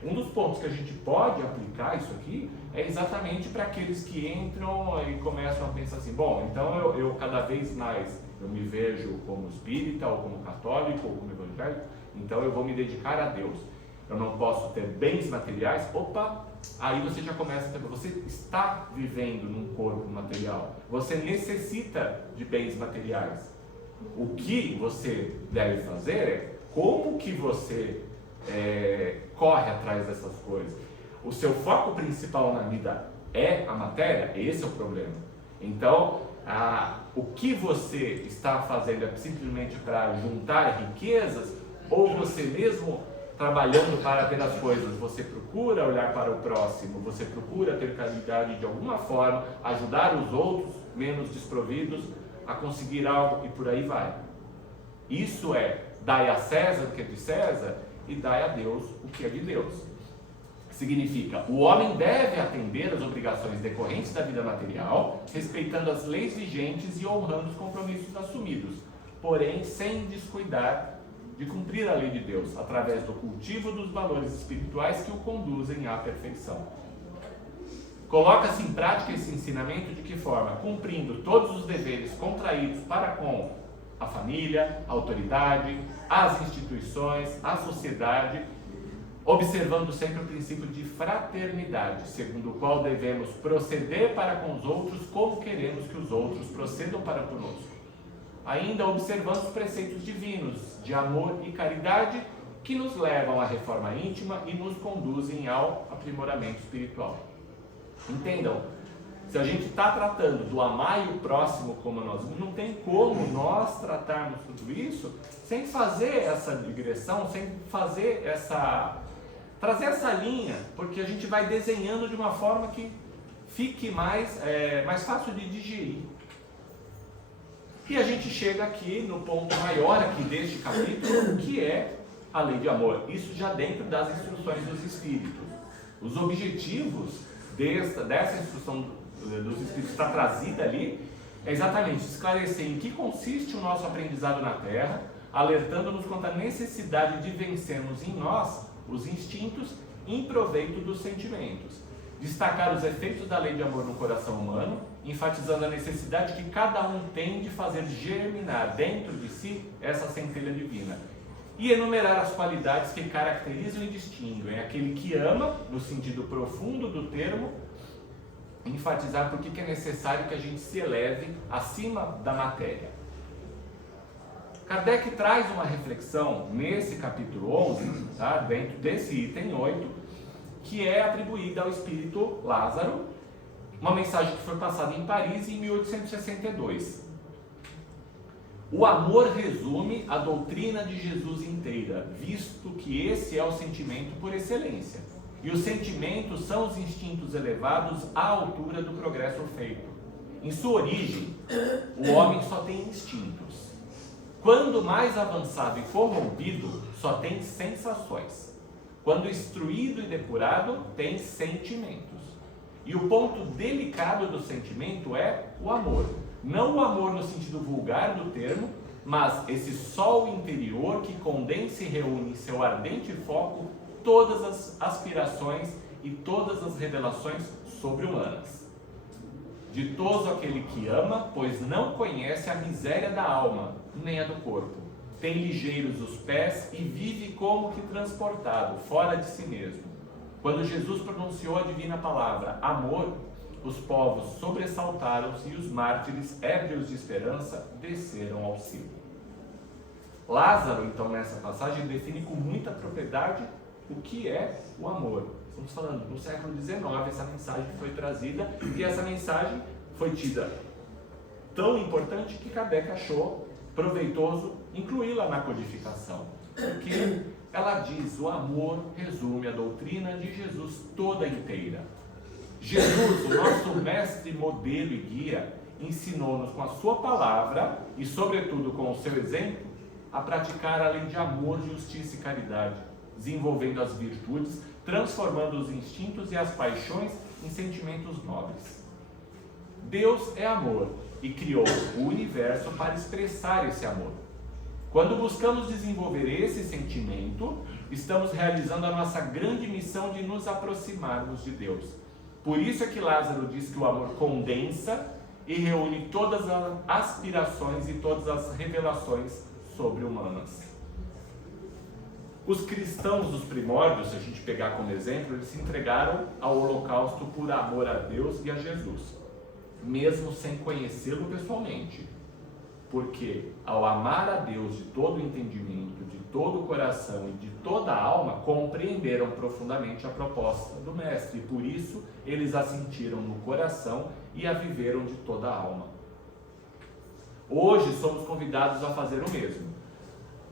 Um dos pontos que a gente pode aplicar isso aqui é exatamente para aqueles que entram e começam a pensar assim: bom, então eu cada vez mais eu me vejo como espírita, ou como católico, ou como evangélico, então eu vou me dedicar a Deus. Eu não posso ter bens materiais. Opa! Aí você já começa a ter, você está vivendo num corpo material, você necessita de bens materiais. O que você deve fazer é como que você corre atrás dessas coisas. O seu foco principal na vida é a matéria? Esse é o problema. Então, o que você está fazendo é simplesmente para juntar riquezas, ou você mesmo trabalhando para ter as coisas, você procura olhar para o próximo, você procura ter caridade de alguma forma, ajudar os outros menos desprovidos a conseguir algo, e por aí vai. Isso é, dai a César o que é de César e dai a Deus o que é de Deus. Significa, o homem deve atender às obrigações decorrentes da vida material, respeitando as leis vigentes e honrando os compromissos assumidos, porém sem descuidar de cumprir a lei de Deus, através do cultivo dos valores espirituais que o conduzem à perfeição. Coloca-se em prática esse ensinamento de que forma? Cumprindo todos os deveres contraídos para com a família, a autoridade, as instituições, a sociedade, observando sempre o princípio de fraternidade, segundo o qual devemos proceder para com os outros como queremos que os outros procedam para conosco. Ainda observando os preceitos divinos de amor e caridade que nos levam à reforma íntima e nos conduzem ao aprimoramento espiritual. Entendam, se a gente está tratando do amar o próximo como nós, não tem como nós tratarmos tudo isso sem fazer essa digressão, sem fazer trazer essa linha, porque a gente vai desenhando de uma forma que fique mais fácil de digerir. E a gente chega aqui no ponto maior aqui deste capítulo, que é a lei de amor. Isso já dentro das instruções dos Espíritos. Os objetivos dessa instrução dos Espíritos que está trazida ali é exatamente esclarecer em que consiste o nosso aprendizado na Terra, alertando-nos quanto à necessidade de vencermos em nós os instintos em proveito dos sentimentos. Destacar os efeitos da lei de amor no coração humano, enfatizando a necessidade que cada um tem de fazer germinar dentro de si essa centelha divina. E enumerar as qualidades que caracterizam e distinguem aquele que ama, no sentido profundo do termo, enfatizar por que é necessário que a gente se eleve acima da matéria. Kardec traz uma reflexão nesse capítulo 11, tá? Dentro desse item 8, que é atribuída ao espírito Lázaro, uma mensagem que foi passada em Paris em 1862. O amor resume a doutrina de Jesus inteira, visto que esse é o sentimento por excelência. E os sentimentos são os instintos elevados à altura do progresso feito. Em sua origem, o homem só tem instintos. Quando mais avançado e corrompido, só tem sensações. Quando instruído e depurado, tem sentimentos. E o ponto delicado do sentimento é o amor. Não o amor no sentido vulgar do termo, mas esse sol interior que condensa e reúne em seu ardente foco todas as aspirações e todas as revelações sobre-humanas. Ditoso aquele que ama, pois não conhece a miséria da alma, nem a do corpo. Tem ligeiros os pés e vive como que transportado, fora de si mesmo. Quando Jesus pronunciou a divina palavra amor, os povos sobressaltaram-se e os mártires, ébrios de esperança, desceram ao cimo. Lázaro, então, nessa passagem, define com muita propriedade o que é o amor. Estamos falando no século XIX, essa mensagem foi trazida e essa mensagem foi tida tão importante que Kardec achou proveitoso incluí-la na codificação, porque ela diz: o amor resume a doutrina de Jesus toda inteira. Jesus, o nosso mestre, modelo e guia, ensinou-nos com a sua palavra e sobretudo com o seu exemplo a praticar a lei de amor, justiça e caridade, desenvolvendo as virtudes, transformando os instintos e as paixões em sentimentos nobres. Deus é amor e criou o universo para expressar esse amor. Quando buscamos desenvolver esse sentimento, estamos realizando a nossa grande missão de nos aproximarmos de Deus. Por isso é que Lázaro diz que o amor condensa e reúne todas as aspirações e todas as revelações sobre-humanas. Os cristãos dos primórdios, se a gente pegar como exemplo, eles se entregaram ao holocausto por amor a Deus e a Jesus, mesmo sem conhecê-lo pessoalmente. Porque ao amar a Deus de todo o entendimento, de todo o coração e de toda a alma, compreenderam profundamente a proposta do Mestre. E por isso eles a sentiram no coração e a viveram de toda a alma. Hoje somos convidados a fazer o mesmo.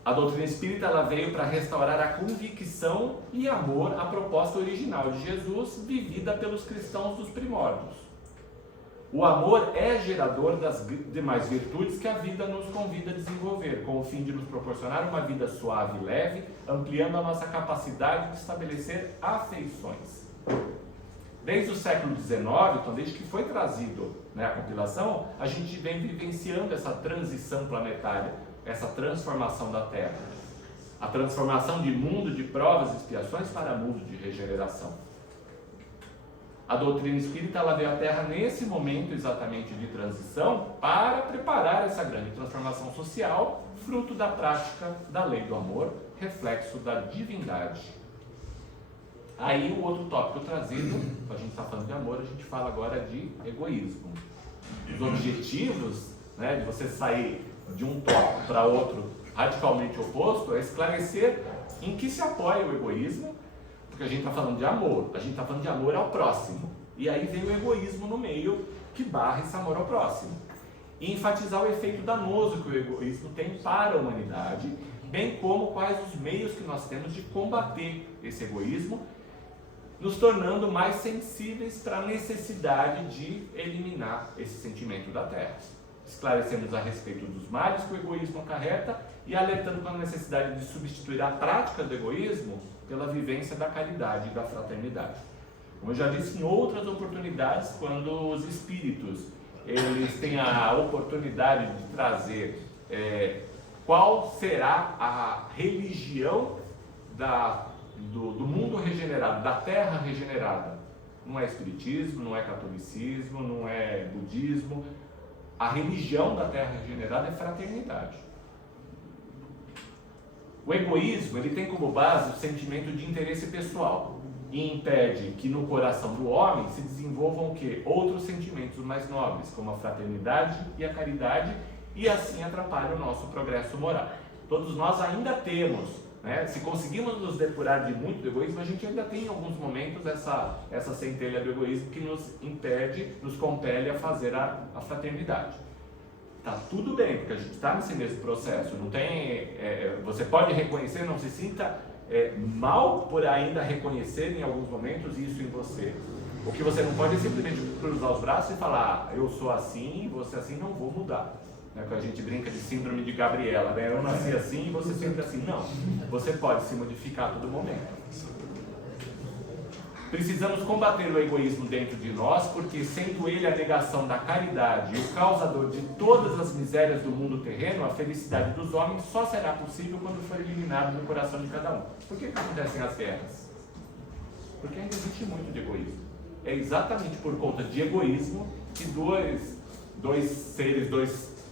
A doutrina espírita ela veio para restaurar a convicção e amor à proposta original de Jesus, vivida pelos cristãos dos primórdios. O amor é gerador das demais virtudes que a vida nos convida a desenvolver, com o fim de nos proporcionar uma vida suave e leve, ampliando a nossa capacidade de estabelecer afeições. Desde o século XIX, então desde que foi trazido, a compilação, a gente vem vivenciando essa transição planetária, essa transformação da Terra. A transformação de mundo de provas e expiações para mundo de regeneração. A doutrina espírita ela veio à Terra nesse momento exatamente de transição para preparar essa grande transformação social, fruto da prática da lei do amor, reflexo da divindade. Aí o outro tópico trazido, a gente está falando de amor, a gente fala agora de egoísmo. Os objetivos de você sair de um tópico para outro radicalmente oposto é esclarecer em que se apoia o egoísmo, porque a gente está falando de amor, a gente está falando de amor ao próximo. E aí vem o egoísmo no meio que barra esse amor ao próximo. E enfatizar o efeito danoso que o egoísmo tem para a humanidade, bem como quais os meios que nós temos de combater esse egoísmo, nos tornando mais sensíveis para a necessidade de eliminar esse sentimento da Terra. Esclarecemos a respeito dos males que o egoísmo acarreta e alertando para a necessidade de substituir a prática do egoísmo pela vivência da caridade e da fraternidade. Como eu já disse em outras oportunidades, quando os espíritos eles têm a oportunidade de trazer qual será a religião do mundo regenerado, da Terra regenerada. Não é espiritismo, não é catolicismo, não é budismo. A religião da Terra regenerada é fraternidade. O egoísmo ele tem como base o sentimento de interesse pessoal e impede que no coração do homem se desenvolvam o quê? Outros sentimentos mais nobres, como a fraternidade e a caridade, e assim atrapalha o nosso progresso moral. Todos nós ainda temos, se conseguimos nos depurar de muito do egoísmo, a gente ainda tem em alguns momentos essa centelha do egoísmo que nos impede, nos compele a fazer a fraternidade. Tá tudo bem, porque a gente está nesse mesmo processo, não tem, você pode reconhecer, não se sinta mal por ainda reconhecer em alguns momentos isso em você. O que você não pode é simplesmente cruzar os braços e falar, eu sou assim, você assim, não vou mudar. Quando a gente brinca de síndrome de Gabriela, eu nasci assim e você sempre assim. Não, você pode se modificar a todo momento. Precisamos combater o egoísmo dentro de nós, porque sendo ele a negação da caridade e o causador de todas as misérias do mundo terreno, a felicidade dos homens só será possível quando for eliminado do coração de cada um. Por que acontecem as guerras? Porque ainda existe muito de egoísmo. É exatamente por conta de egoísmo que dois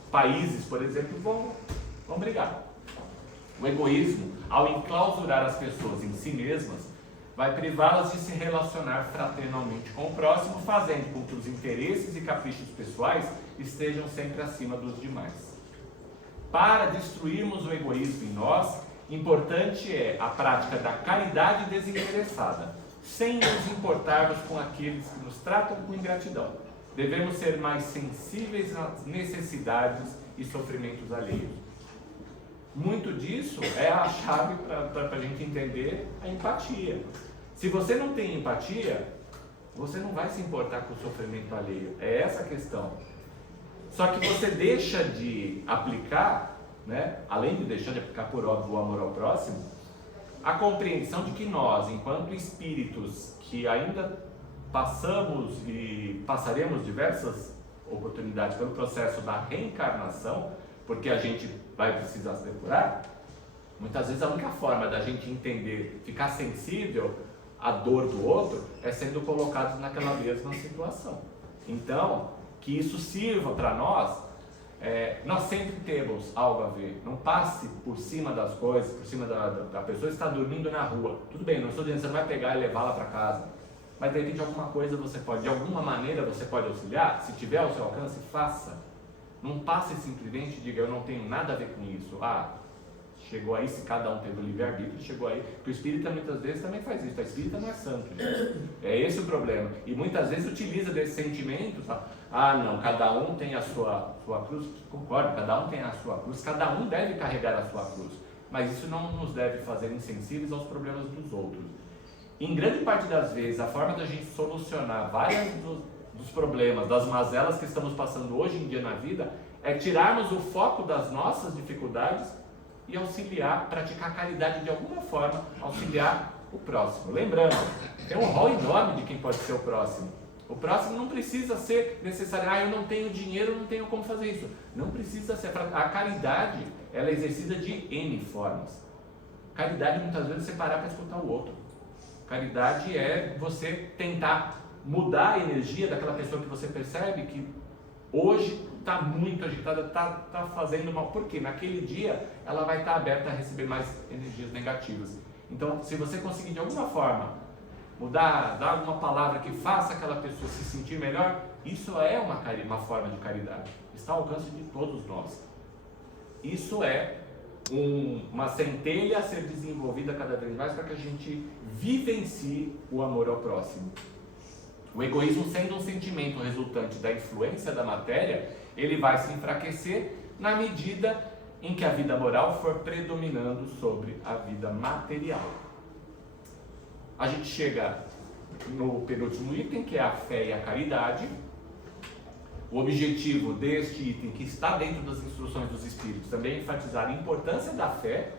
países, por exemplo, vão brigar. O egoísmo, ao enclausurar as pessoas em si mesmas, vai privá-las de se relacionar fraternalmente com o próximo, fazendo com que os interesses e caprichos pessoais estejam sempre acima dos demais. Para destruirmos o egoísmo em nós, importante é a prática da caridade desinteressada, sem nos importarmos com aqueles que nos tratam com ingratidão. Devemos ser mais sensíveis às necessidades e sofrimentos alheios. Muito disso é a chave para a gente entender a empatia. Se você não tem empatia, você não vai se importar com o sofrimento alheio. É essa a questão. Só que você deixa de aplicar, além de deixar de aplicar por óbvio o amor ao próximo, a compreensão de que nós, enquanto espíritos que ainda passamos e passaremos diversas oportunidades pelo processo da reencarnação, porque a gente vai precisar se depurar, muitas vezes a única forma da gente entender, ficar sensível à dor do outro, é sendo colocados naquela mesma situação. Então, que isso sirva para nós, nós sempre temos algo a ver. Não passe por cima das coisas, por cima da pessoa que está dormindo na rua. Tudo bem, não estou dizendo que você não vai pegar e levá-la para casa, mas de repente alguma coisa você pode, de alguma maneira você pode auxiliar. Se tiver ao seu alcance, faça. Não passe simplesmente e diga, eu não tenho nada a ver com isso. Chegou aí, se cada um teve o livre-arbítrio, chegou aí. Porque o espírita muitas vezes também faz isso. O espírita não é santo, gente. É esse o problema. E muitas vezes utiliza desse sentimento, não, cada um tem a sua cruz. Concordo, cada um tem a sua cruz, cada um deve carregar a sua cruz. Mas isso não nos deve fazer insensíveis aos problemas dos outros. Em grande parte das vezes, a forma da gente solucionar vários dos problemas, das mazelas que estamos passando hoje em dia na vida, é tirarmos o foco das nossas dificuldades e auxiliar, praticar caridade de alguma forma, auxiliar o próximo. Lembrando, tem um rol enorme de quem pode ser o próximo. O próximo não precisa ser necessário, eu não tenho dinheiro, não tenho como fazer isso. Não precisa ser. A caridade, ela é exercida de N formas. Caridade muitas vezes é parar para escutar o outro. Caridade é você tentar mudar a energia daquela pessoa que você percebe que hoje está muito agitada, está fazendo mal. Por quê? Naquele dia ela vai estar aberta a receber mais energias negativas. Então, se você conseguir de alguma forma mudar, dar alguma palavra que faça aquela pessoa se sentir melhor, isso é uma forma de caridade. Está ao alcance de todos nós. Isso é uma centelha a ser desenvolvida cada vez mais para que a gente vivencie o amor ao próximo. O egoísmo, sendo um sentimento resultante da influência da matéria, ele vai se enfraquecer na medida em que a vida moral for predominando sobre a vida material. A gente chega no penúltimo item, que é a fé e a caridade. O objetivo deste item, que está dentro das instruções dos Espíritos, também é enfatizar a importância da fé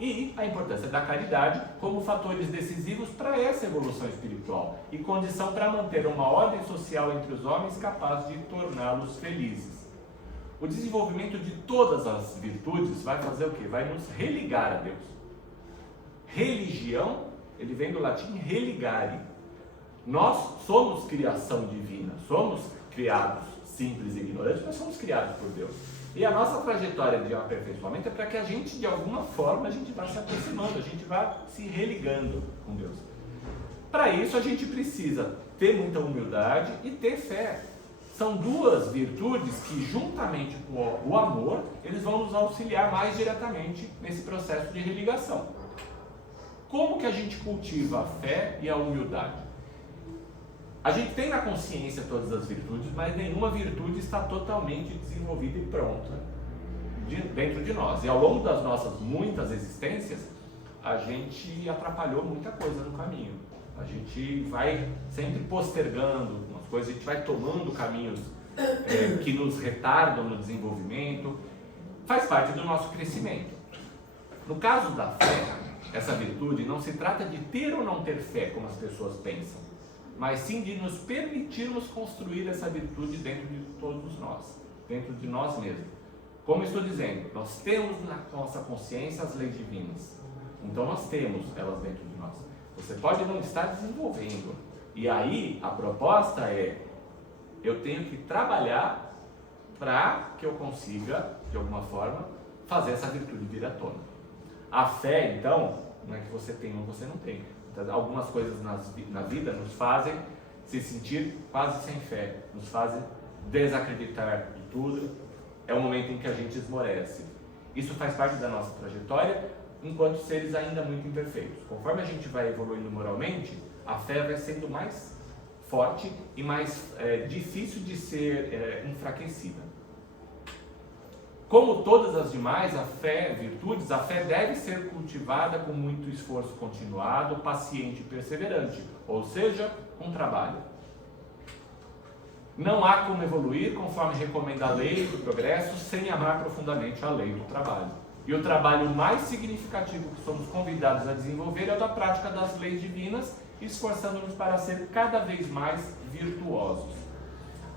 e a importância da caridade como fatores decisivos para essa evolução espiritual e condição para manter uma ordem social entre os homens capaz de torná-los felizes. O desenvolvimento de todas as virtudes vai fazer o quê? Vai nos religar a Deus. Religião, ele vem do latim religare. Nós somos criação divina, somos criados simples e ignorantes, mas somos criados por Deus. E a nossa trajetória de aperfeiçoamento é para que a gente, de alguma forma, a gente vá se aproximando, a gente vá se religando com Deus. Para isso, a gente precisa ter muita humildade e ter fé. São duas virtudes que, juntamente com o amor, eles vão nos auxiliar mais diretamente nesse processo de religação. Como que a gente cultiva a fé e a humildade? A gente tem na consciência todas as virtudes, mas nenhuma virtude está totalmente desenvolvida e pronta dentro de nós. E ao longo das nossas muitas existências, a gente atrapalhou muita coisa no caminho. A gente vai sempre postergando umas coisas, a gente vai tomando caminhos que nos retardam no desenvolvimento. Faz parte do nosso crescimento. No caso da fé, essa virtude não se trata de ter ou não ter fé, como as pessoas pensam, mas sim de nos permitirmos construir essa virtude dentro de todos nós, dentro de nós mesmos. Como eu estou dizendo, nós temos na nossa consciência as leis divinas, então nós temos elas dentro de nós. Você pode não estar desenvolvendo, e aí a proposta é, eu tenho que trabalhar para que eu consiga, de alguma forma, fazer essa virtude vir à tona. A fé, então, não é que você tem ou você não tem. Algumas coisas na vida nos fazem se sentir quase sem fé, nos fazem desacreditar de tudo. É o momento em que a gente esmorece. Isso faz parte da nossa trajetória enquanto seres ainda muito imperfeitos. Conforme a gente vai evoluindo moralmente, a fé vai sendo mais forte e mais difícil de ser enfraquecida. Como todas as demais, virtudes, a fé deve ser cultivada com muito esforço continuado, paciente e perseverante, ou seja, com trabalho. Não há como evoluir conforme recomenda a lei do progresso sem amar profundamente a lei do trabalho. E o trabalho mais significativo que somos convidados a desenvolver é o da prática das leis divinas, esforçando-nos para ser cada vez mais virtuosos.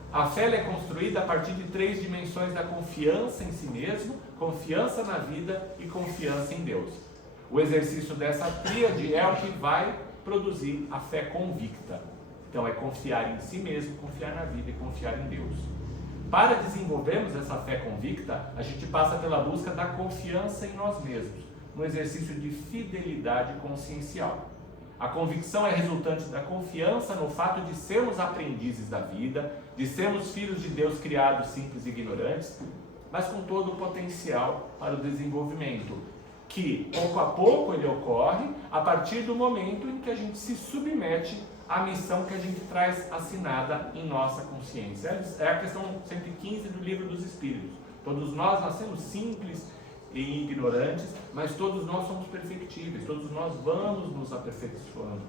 A fé é construída a partir de 3 dimensões da confiança em si mesmo, confiança na vida e confiança em Deus. O exercício dessa tríade é o que vai produzir a fé convicta. Então é confiar em si mesmo, confiar na vida e confiar em Deus. Para desenvolvermos essa fé convicta, a gente passa pela busca da confiança em nós mesmos, no exercício de fidelidade consciencial. A convicção é resultante da confiança no fato de sermos aprendizes da vida, de sermos filhos de Deus criados simples e ignorantes, mas com todo o potencial para o desenvolvimento, que pouco a pouco ele ocorre a partir do momento em que a gente se submete à missão que a gente traz assinada em nossa consciência. É a questão 115 do Livro dos Espíritos. Todos nós nascemos simples e ignorantes, mas todos nós somos perfectíveis, todos nós vamos nos aperfeiçoando.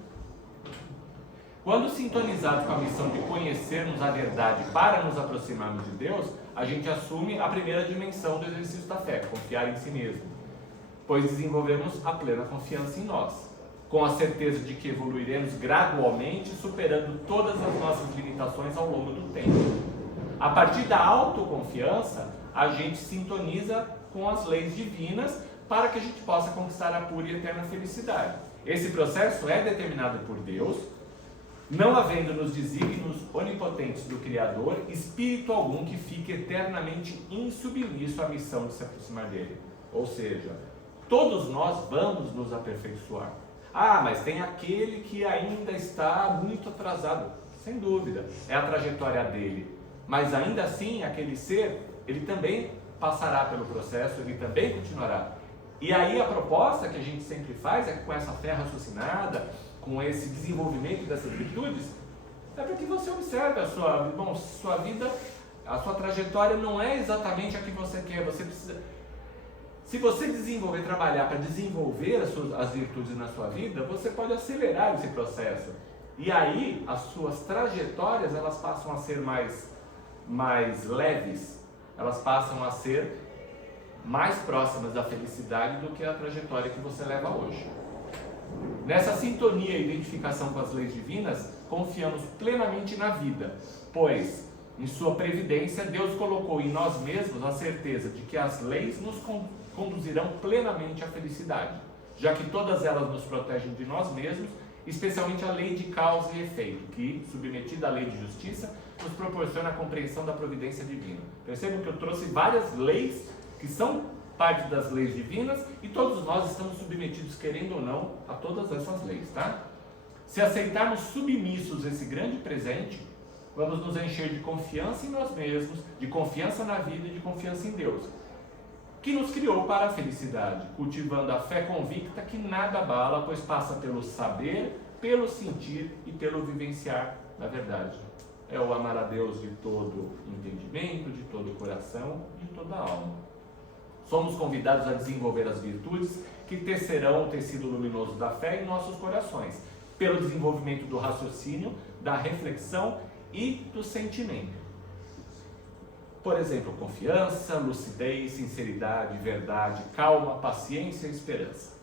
Quando sintonizados com a missão de conhecermos a verdade para nos aproximarmos de Deus, a gente assume a primeira dimensão do exercício da fé, confiar em si mesmo, pois desenvolvemos a plena confiança em nós, com a certeza de que evoluiremos gradualmente, superando todas as nossas limitações ao longo do tempo. A partir da autoconfiança, a gente sintoniza com as leis divinas para que a gente possa conquistar a pura e eterna felicidade. Esse processo é determinado por Deus, não havendo nos desígnios onipotentes do Criador espírito algum que fique eternamente insubmisso à missão de se aproximar dele. Ou seja, todos nós vamos nos aperfeiçoar. Ah, mas tem aquele que ainda está muito atrasado. Sem dúvida, é a trajetória dele. Mas ainda assim, aquele ser, ele também passará pelo processo, ele também continuará. E aí a proposta que a gente sempre faz é que com essa fé raciocinada, com esse desenvolvimento dessas virtudes, é para que você observe sua vida, a sua trajetória não é exatamente a que você quer. Você precisa, se você desenvolver, trabalhar para desenvolver as virtudes na sua vida, você pode acelerar esse processo. E aí as suas trajetórias, elas passam a ser mais leves, elas passam a ser mais próximas da felicidade do que a trajetória que você leva hoje. Nessa sintonia e identificação com as leis divinas, confiamos plenamente na vida, pois, em sua previdência, Deus colocou em nós mesmos a certeza de que as leis nos conduzirão plenamente à felicidade, já que todas elas nos protegem de nós mesmos, especialmente a lei de causa e efeito, que, submetida à lei de justiça, nos proporciona a compreensão da providência divina. Percebam que eu trouxe várias leis que são parte das leis divinas e todos nós estamos submetidos, querendo ou não, a todas essas leis, tá? Se aceitarmos submissos esse grande presente, vamos nos encher de confiança em nós mesmos, de confiança na vida e de confiança em Deus, que nos criou para a felicidade, cultivando a fé convicta que nada abala, pois passa pelo saber, pelo sentir e pelo vivenciar da verdade. É o amar a Deus de todo entendimento, de todo coração, de toda alma. Somos convidados a desenvolver as virtudes que tecerão o tecido luminoso da fé em nossos corações, pelo desenvolvimento do raciocínio, da reflexão e do sentimento. Por exemplo, confiança, lucidez, sinceridade, verdade, calma, paciência e esperança.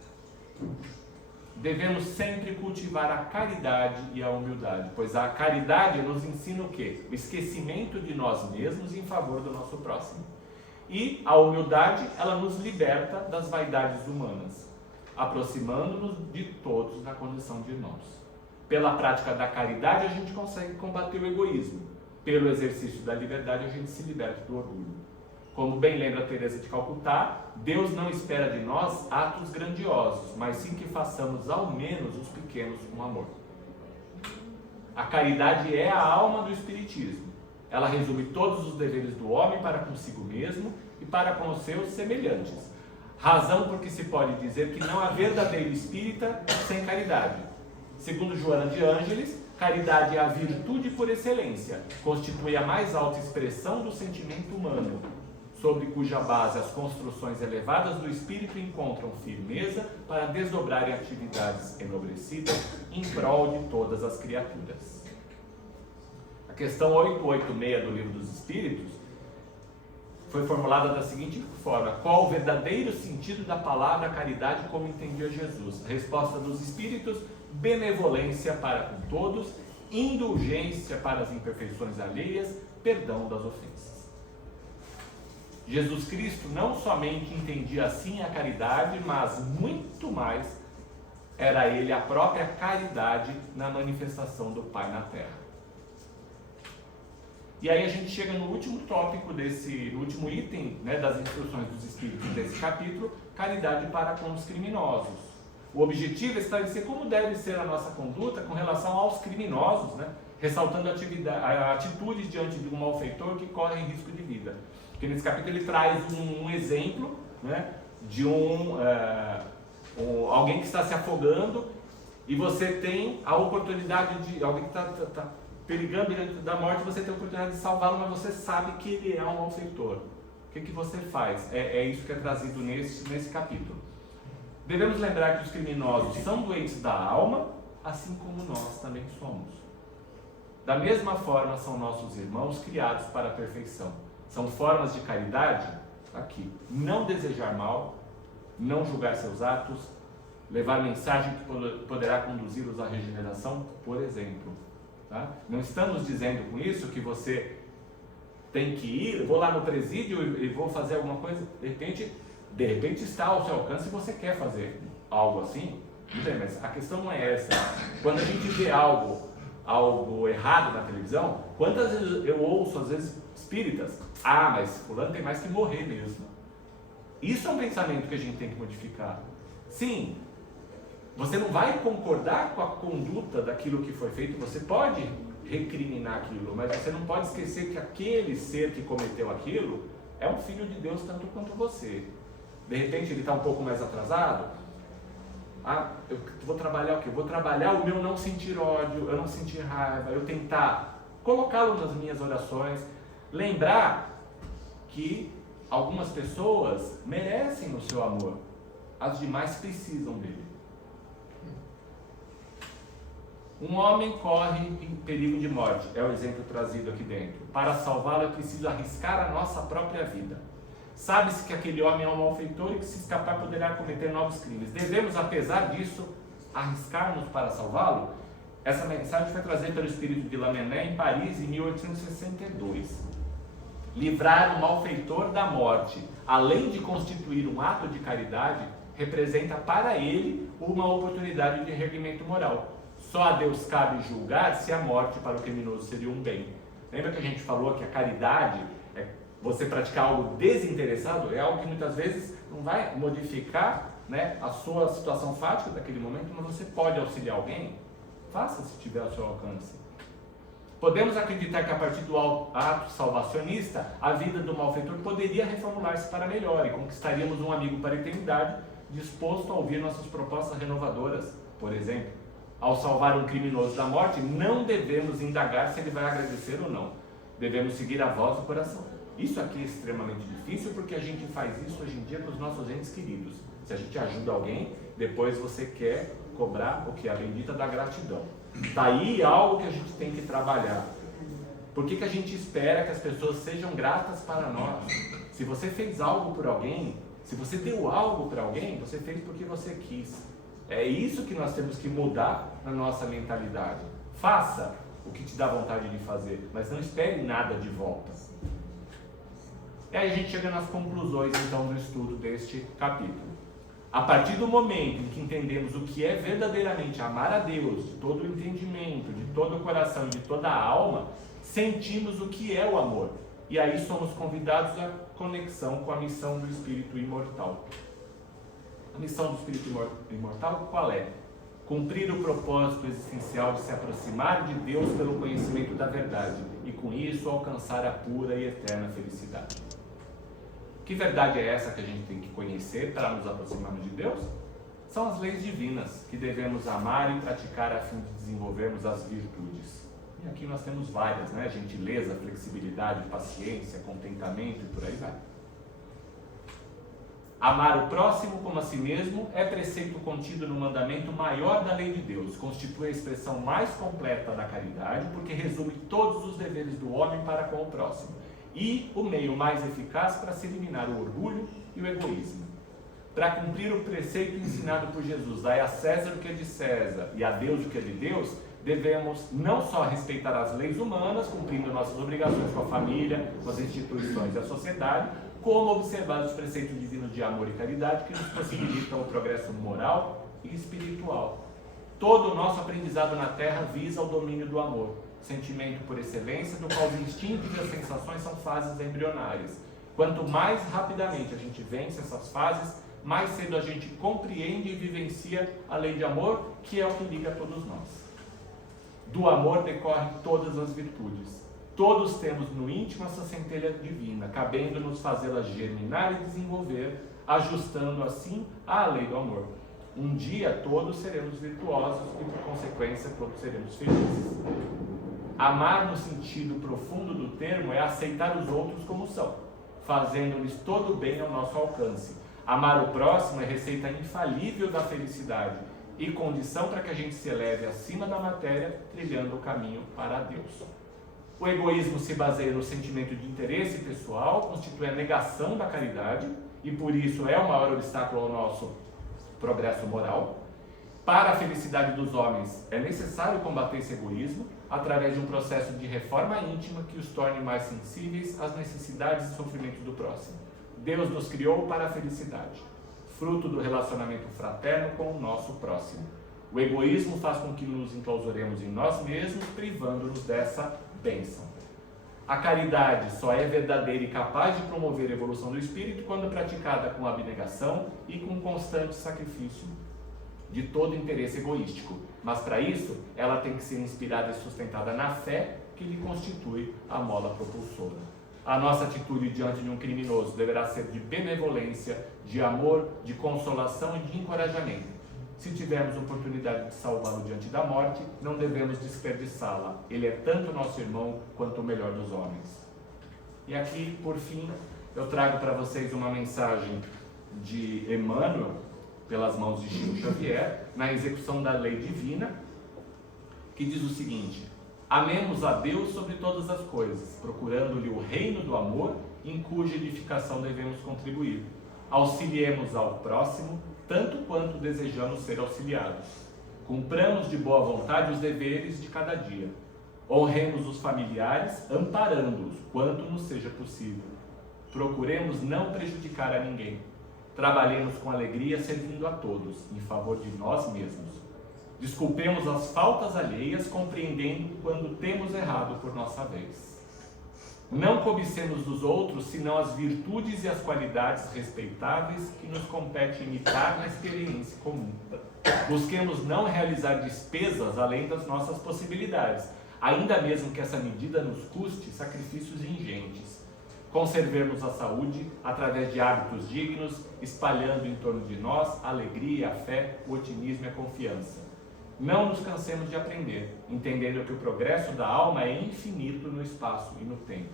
Devemos sempre cultivar a caridade e a humildade, pois a caridade nos ensina o quê? O esquecimento de nós mesmos em favor do nosso próximo. E a humildade, ela nos liberta das vaidades humanas, aproximando-nos de todos na condição de irmãos. Pela prática da caridade, a gente consegue combater o egoísmo. Pelo exercício da liberdade, a gente se liberta do orgulho. Como bem lembra Teresa de Calcutá, Deus não espera de nós atos grandiosos, mas sim que façamos ao menos os pequenos com amor. A caridade é a alma do Espiritismo. Ela resume todos os deveres do homem para consigo mesmo e para com os seus semelhantes. Razão porque se pode dizer que não há verdadeiro espírita sem caridade. Segundo Joana de Ângeles, caridade é a virtude por excelência, constitui a mais alta expressão do sentimento humano, sobre cuja base as construções elevadas do espírito encontram firmeza para desdobrarem atividades enobrecidas em prol de todas as criaturas. A questão 886 do Livro dos Espíritos foi formulada da seguinte forma: qual o verdadeiro sentido da palavra caridade como entendia Jesus? A resposta dos Espíritos: benevolência para com todos, indulgência para as imperfeições alheias, perdão das ofensas. Jesus Cristo não somente entendia assim a caridade, mas muito mais, era ele a própria caridade na manifestação do Pai na Terra. E aí a gente chega no último tópico no último item, né, das instruções dos Espíritos desse capítulo: caridade para com os criminosos. O objetivo é esclarecer como deve ser a nossa conduta com relação aos criminosos, né? Ressaltando atitudes diante de um malfeitor que corre risco de vida. Porque nesse capítulo ele traz um exemplo, né, de alguém que está se afogando e você tem a oportunidade de alguém que está perigando diante da morte, você tem a oportunidade de salvá-lo, mas você sabe que ele é um malfeitor. O que você faz? É isso que é trazido nesse capítulo. Devemos lembrar que os criminosos são doentes da alma, assim como nós também somos. Da mesma forma são nossos irmãos criados para a perfeição. São formas de caridade, aqui, não desejar mal, não julgar seus atos, levar mensagem que poderá conduzi-los à regeneração, por exemplo. Tá? Não estamos dizendo com isso que você tem que ir, vou lá no presídio e vou fazer alguma coisa, de repente está ao seu alcance e você quer fazer algo assim, não tem, mas a questão não é essa. Quando a gente vê algo errado na televisão, quantas vezes eu ouço, às vezes, espíritas, mas fulano tem mais que morrer mesmo. Isso é um pensamento que a gente tem que modificar. Sim, você não vai concordar com a conduta daquilo que foi feito, você pode recriminar aquilo, mas você não pode esquecer que aquele ser que cometeu aquilo é um filho de Deus tanto quanto você. De repente ele está um pouco mais atrasado. Eu vou trabalhar o quê? Eu vou trabalhar o meu não sentir ódio, eu não sentir raiva, eu tentar colocá-lo nas minhas orações, lembrar que algumas pessoas merecem o seu amor, as demais precisam dele. Um homem corre em perigo de morte, é o exemplo trazido aqui dentro. Para salvá-lo é preciso arriscar a nossa própria vida. Sabe-se que aquele homem é um malfeitor e que se escapar poderá cometer novos crimes. Devemos, apesar disso, arriscar-nos para salvá-lo? Essa mensagem foi trazida pelo espírito de Lamennais em Paris em 1862. Livrar o malfeitor da morte, além de constituir um ato de caridade, representa para ele uma oportunidade de erguimento moral. Só a Deus cabe julgar se a morte para o criminoso seria um bem. Lembra que a gente falou que a caridade é você praticar algo desinteressado? É algo que muitas vezes não vai modificar, né, a sua situação fática daquele momento, mas você pode auxiliar alguém? Faça se tiver ao seu alcance. Podemos acreditar que a partir do ato salvacionista, a vida do malfeitor poderia reformular-se para melhor e conquistaríamos um amigo para a eternidade, disposto a ouvir nossas propostas renovadoras. Por exemplo, ao salvar um criminoso da morte, não devemos indagar se ele vai agradecer ou não. Devemos seguir a voz do coração. Isso aqui é extremamente difícil porque a gente faz isso hoje em dia com os nossos entes queridos. Se a gente ajuda alguém, depois você quer cobrar o que? A bendita da gratidão. Daí algo que a gente tem que trabalhar. Por que a gente espera que as pessoas sejam gratas para nós? Se você fez algo por alguém, se você deu algo para alguém, você fez porque você quis. É isso que nós temos que mudar na nossa mentalidade. Faça o que te dá vontade de fazer, mas não espere nada de volta. E aí a gente chega nas conclusões então do estudo deste capítulo. A partir do momento em que entendemos o que é verdadeiramente amar a Deus, de todo o entendimento, de todo o coração e de toda a alma, sentimos o que é o amor. E aí somos convidados à conexão com a missão do Espírito imortal. A missão do Espírito imortal qual é? Cumprir o propósito existencial de se aproximar de Deus pelo conhecimento da verdade e com isso alcançar a pura e eterna felicidade. Que verdade é essa que a gente tem que conhecer para nos aproximarmos de Deus? São as leis divinas que devemos amar e praticar a fim de desenvolvermos as virtudes. E aqui nós temos várias, né? Gentileza, flexibilidade, paciência, contentamento e por aí vai. Amar o próximo como a si mesmo é preceito contido no mandamento maior da lei de Deus. Constitui a expressão mais completa da caridade, porque resume todos os deveres do homem para com o próximo. E o meio mais eficaz para se eliminar o orgulho e o egoísmo. Para cumprir o preceito ensinado por Jesus, dai a César o que é de César e a Deus o que é de Deus, devemos não só respeitar as leis humanas, cumprindo nossas obrigações com a família, com as instituições e a sociedade, como observar os preceitos divinos de amor e caridade que nos possibilitam o progresso moral e espiritual. Todo o nosso aprendizado na Terra visa o domínio do amor, sentimento por excelência, do qual os instintos e as sensações são fases embrionárias. Quanto mais rapidamente a gente vence essas fases, mais cedo a gente compreende e vivencia a lei de amor, que é o que liga a todos nós. Do amor decorrem todas as virtudes. Todos temos no íntimo essa centelha divina, cabendo-nos fazê-la germinar e desenvolver, ajustando assim à lei do amor. Um dia todos seremos virtuosos e, por consequência, todos seremos felizes. Amar no sentido profundo do termo é aceitar os outros como são, fazendo-lhes todo o bem ao nosso alcance. Amar o próximo é receita infalível da felicidade e condição para que a gente se eleve acima da matéria, trilhando o caminho para Deus. O egoísmo se baseia no sentimento de interesse pessoal, constitui a negação da caridade e por isso é o maior obstáculo ao nosso progresso moral. Para a felicidade dos homens é necessário combater esse egoísmo através de um processo de reforma íntima que os torne mais sensíveis às necessidades e sofrimentos do próximo. Deus nos criou para a felicidade, fruto do relacionamento fraterno com o nosso próximo. O egoísmo faz com que nos enclausuremos em nós mesmos, privando-nos dessa bênção. A caridade só é verdadeira e capaz de promover a evolução do espírito quando praticada com abnegação e com constante sacrifício de todo interesse egoístico. Mas para isso, ela tem que ser inspirada e sustentada na fé que lhe constitui a mola propulsora. A nossa atitude diante de um criminoso deverá ser de benevolência, de amor, de consolação e de encorajamento. Se tivermos oportunidade de salvá-lo diante da morte, não devemos desperdiçá-la. Ele é tanto nosso irmão quanto o melhor dos homens. E aqui, por fim, eu trago para vocês uma mensagem de Emmanuel, pelas mãos de Chico Xavier, na execução da lei divina, que diz o seguinte: amemos a Deus sobre todas as coisas, procurando-lhe o reino do amor, em cuja edificação devemos contribuir. Auxiliemos ao próximo, tanto quanto desejamos ser auxiliados. Cumpramos de boa vontade os deveres de cada dia. Honremos os familiares, amparando-os, quanto nos seja possível. Procuremos não prejudicar a ninguém. Trabalhemos com alegria, servindo a todos, em favor de nós mesmos. Desculpemos as faltas alheias, compreendendo quando temos errado por nossa vez. Não cobicemos dos outros, senão as virtudes e as qualidades respeitáveis que nos compete imitar na experiência comum. Busquemos não realizar despesas além das nossas possibilidades, ainda mesmo que essa medida nos custe sacrifícios ingentes. Conservemos a saúde através de hábitos dignos, espalhando em torno de nós a alegria, a fé, o otimismo e a confiança. Não nos cansemos de aprender, entendendo que o progresso da alma é infinito no espaço e no tempo.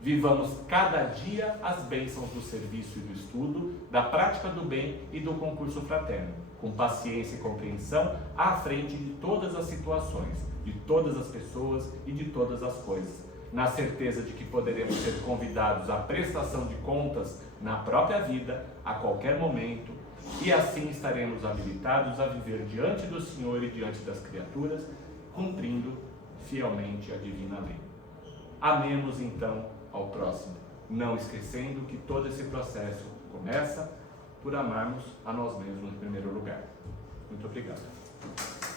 Vivamos cada dia as bênçãos do serviço e do estudo, da prática do bem e do concurso fraterno, com paciência e compreensão à frente de todas as situações, de todas as pessoas e de todas as coisas, na certeza de que poderemos ser convidados à prestação de contas na própria vida, a qualquer momento, e assim estaremos habilitados a viver diante do Senhor e diante das criaturas, cumprindo fielmente a divina lei. Amemos então ao próximo, não esquecendo que todo esse processo começa por amarmos a nós mesmos em primeiro lugar. Muito obrigado.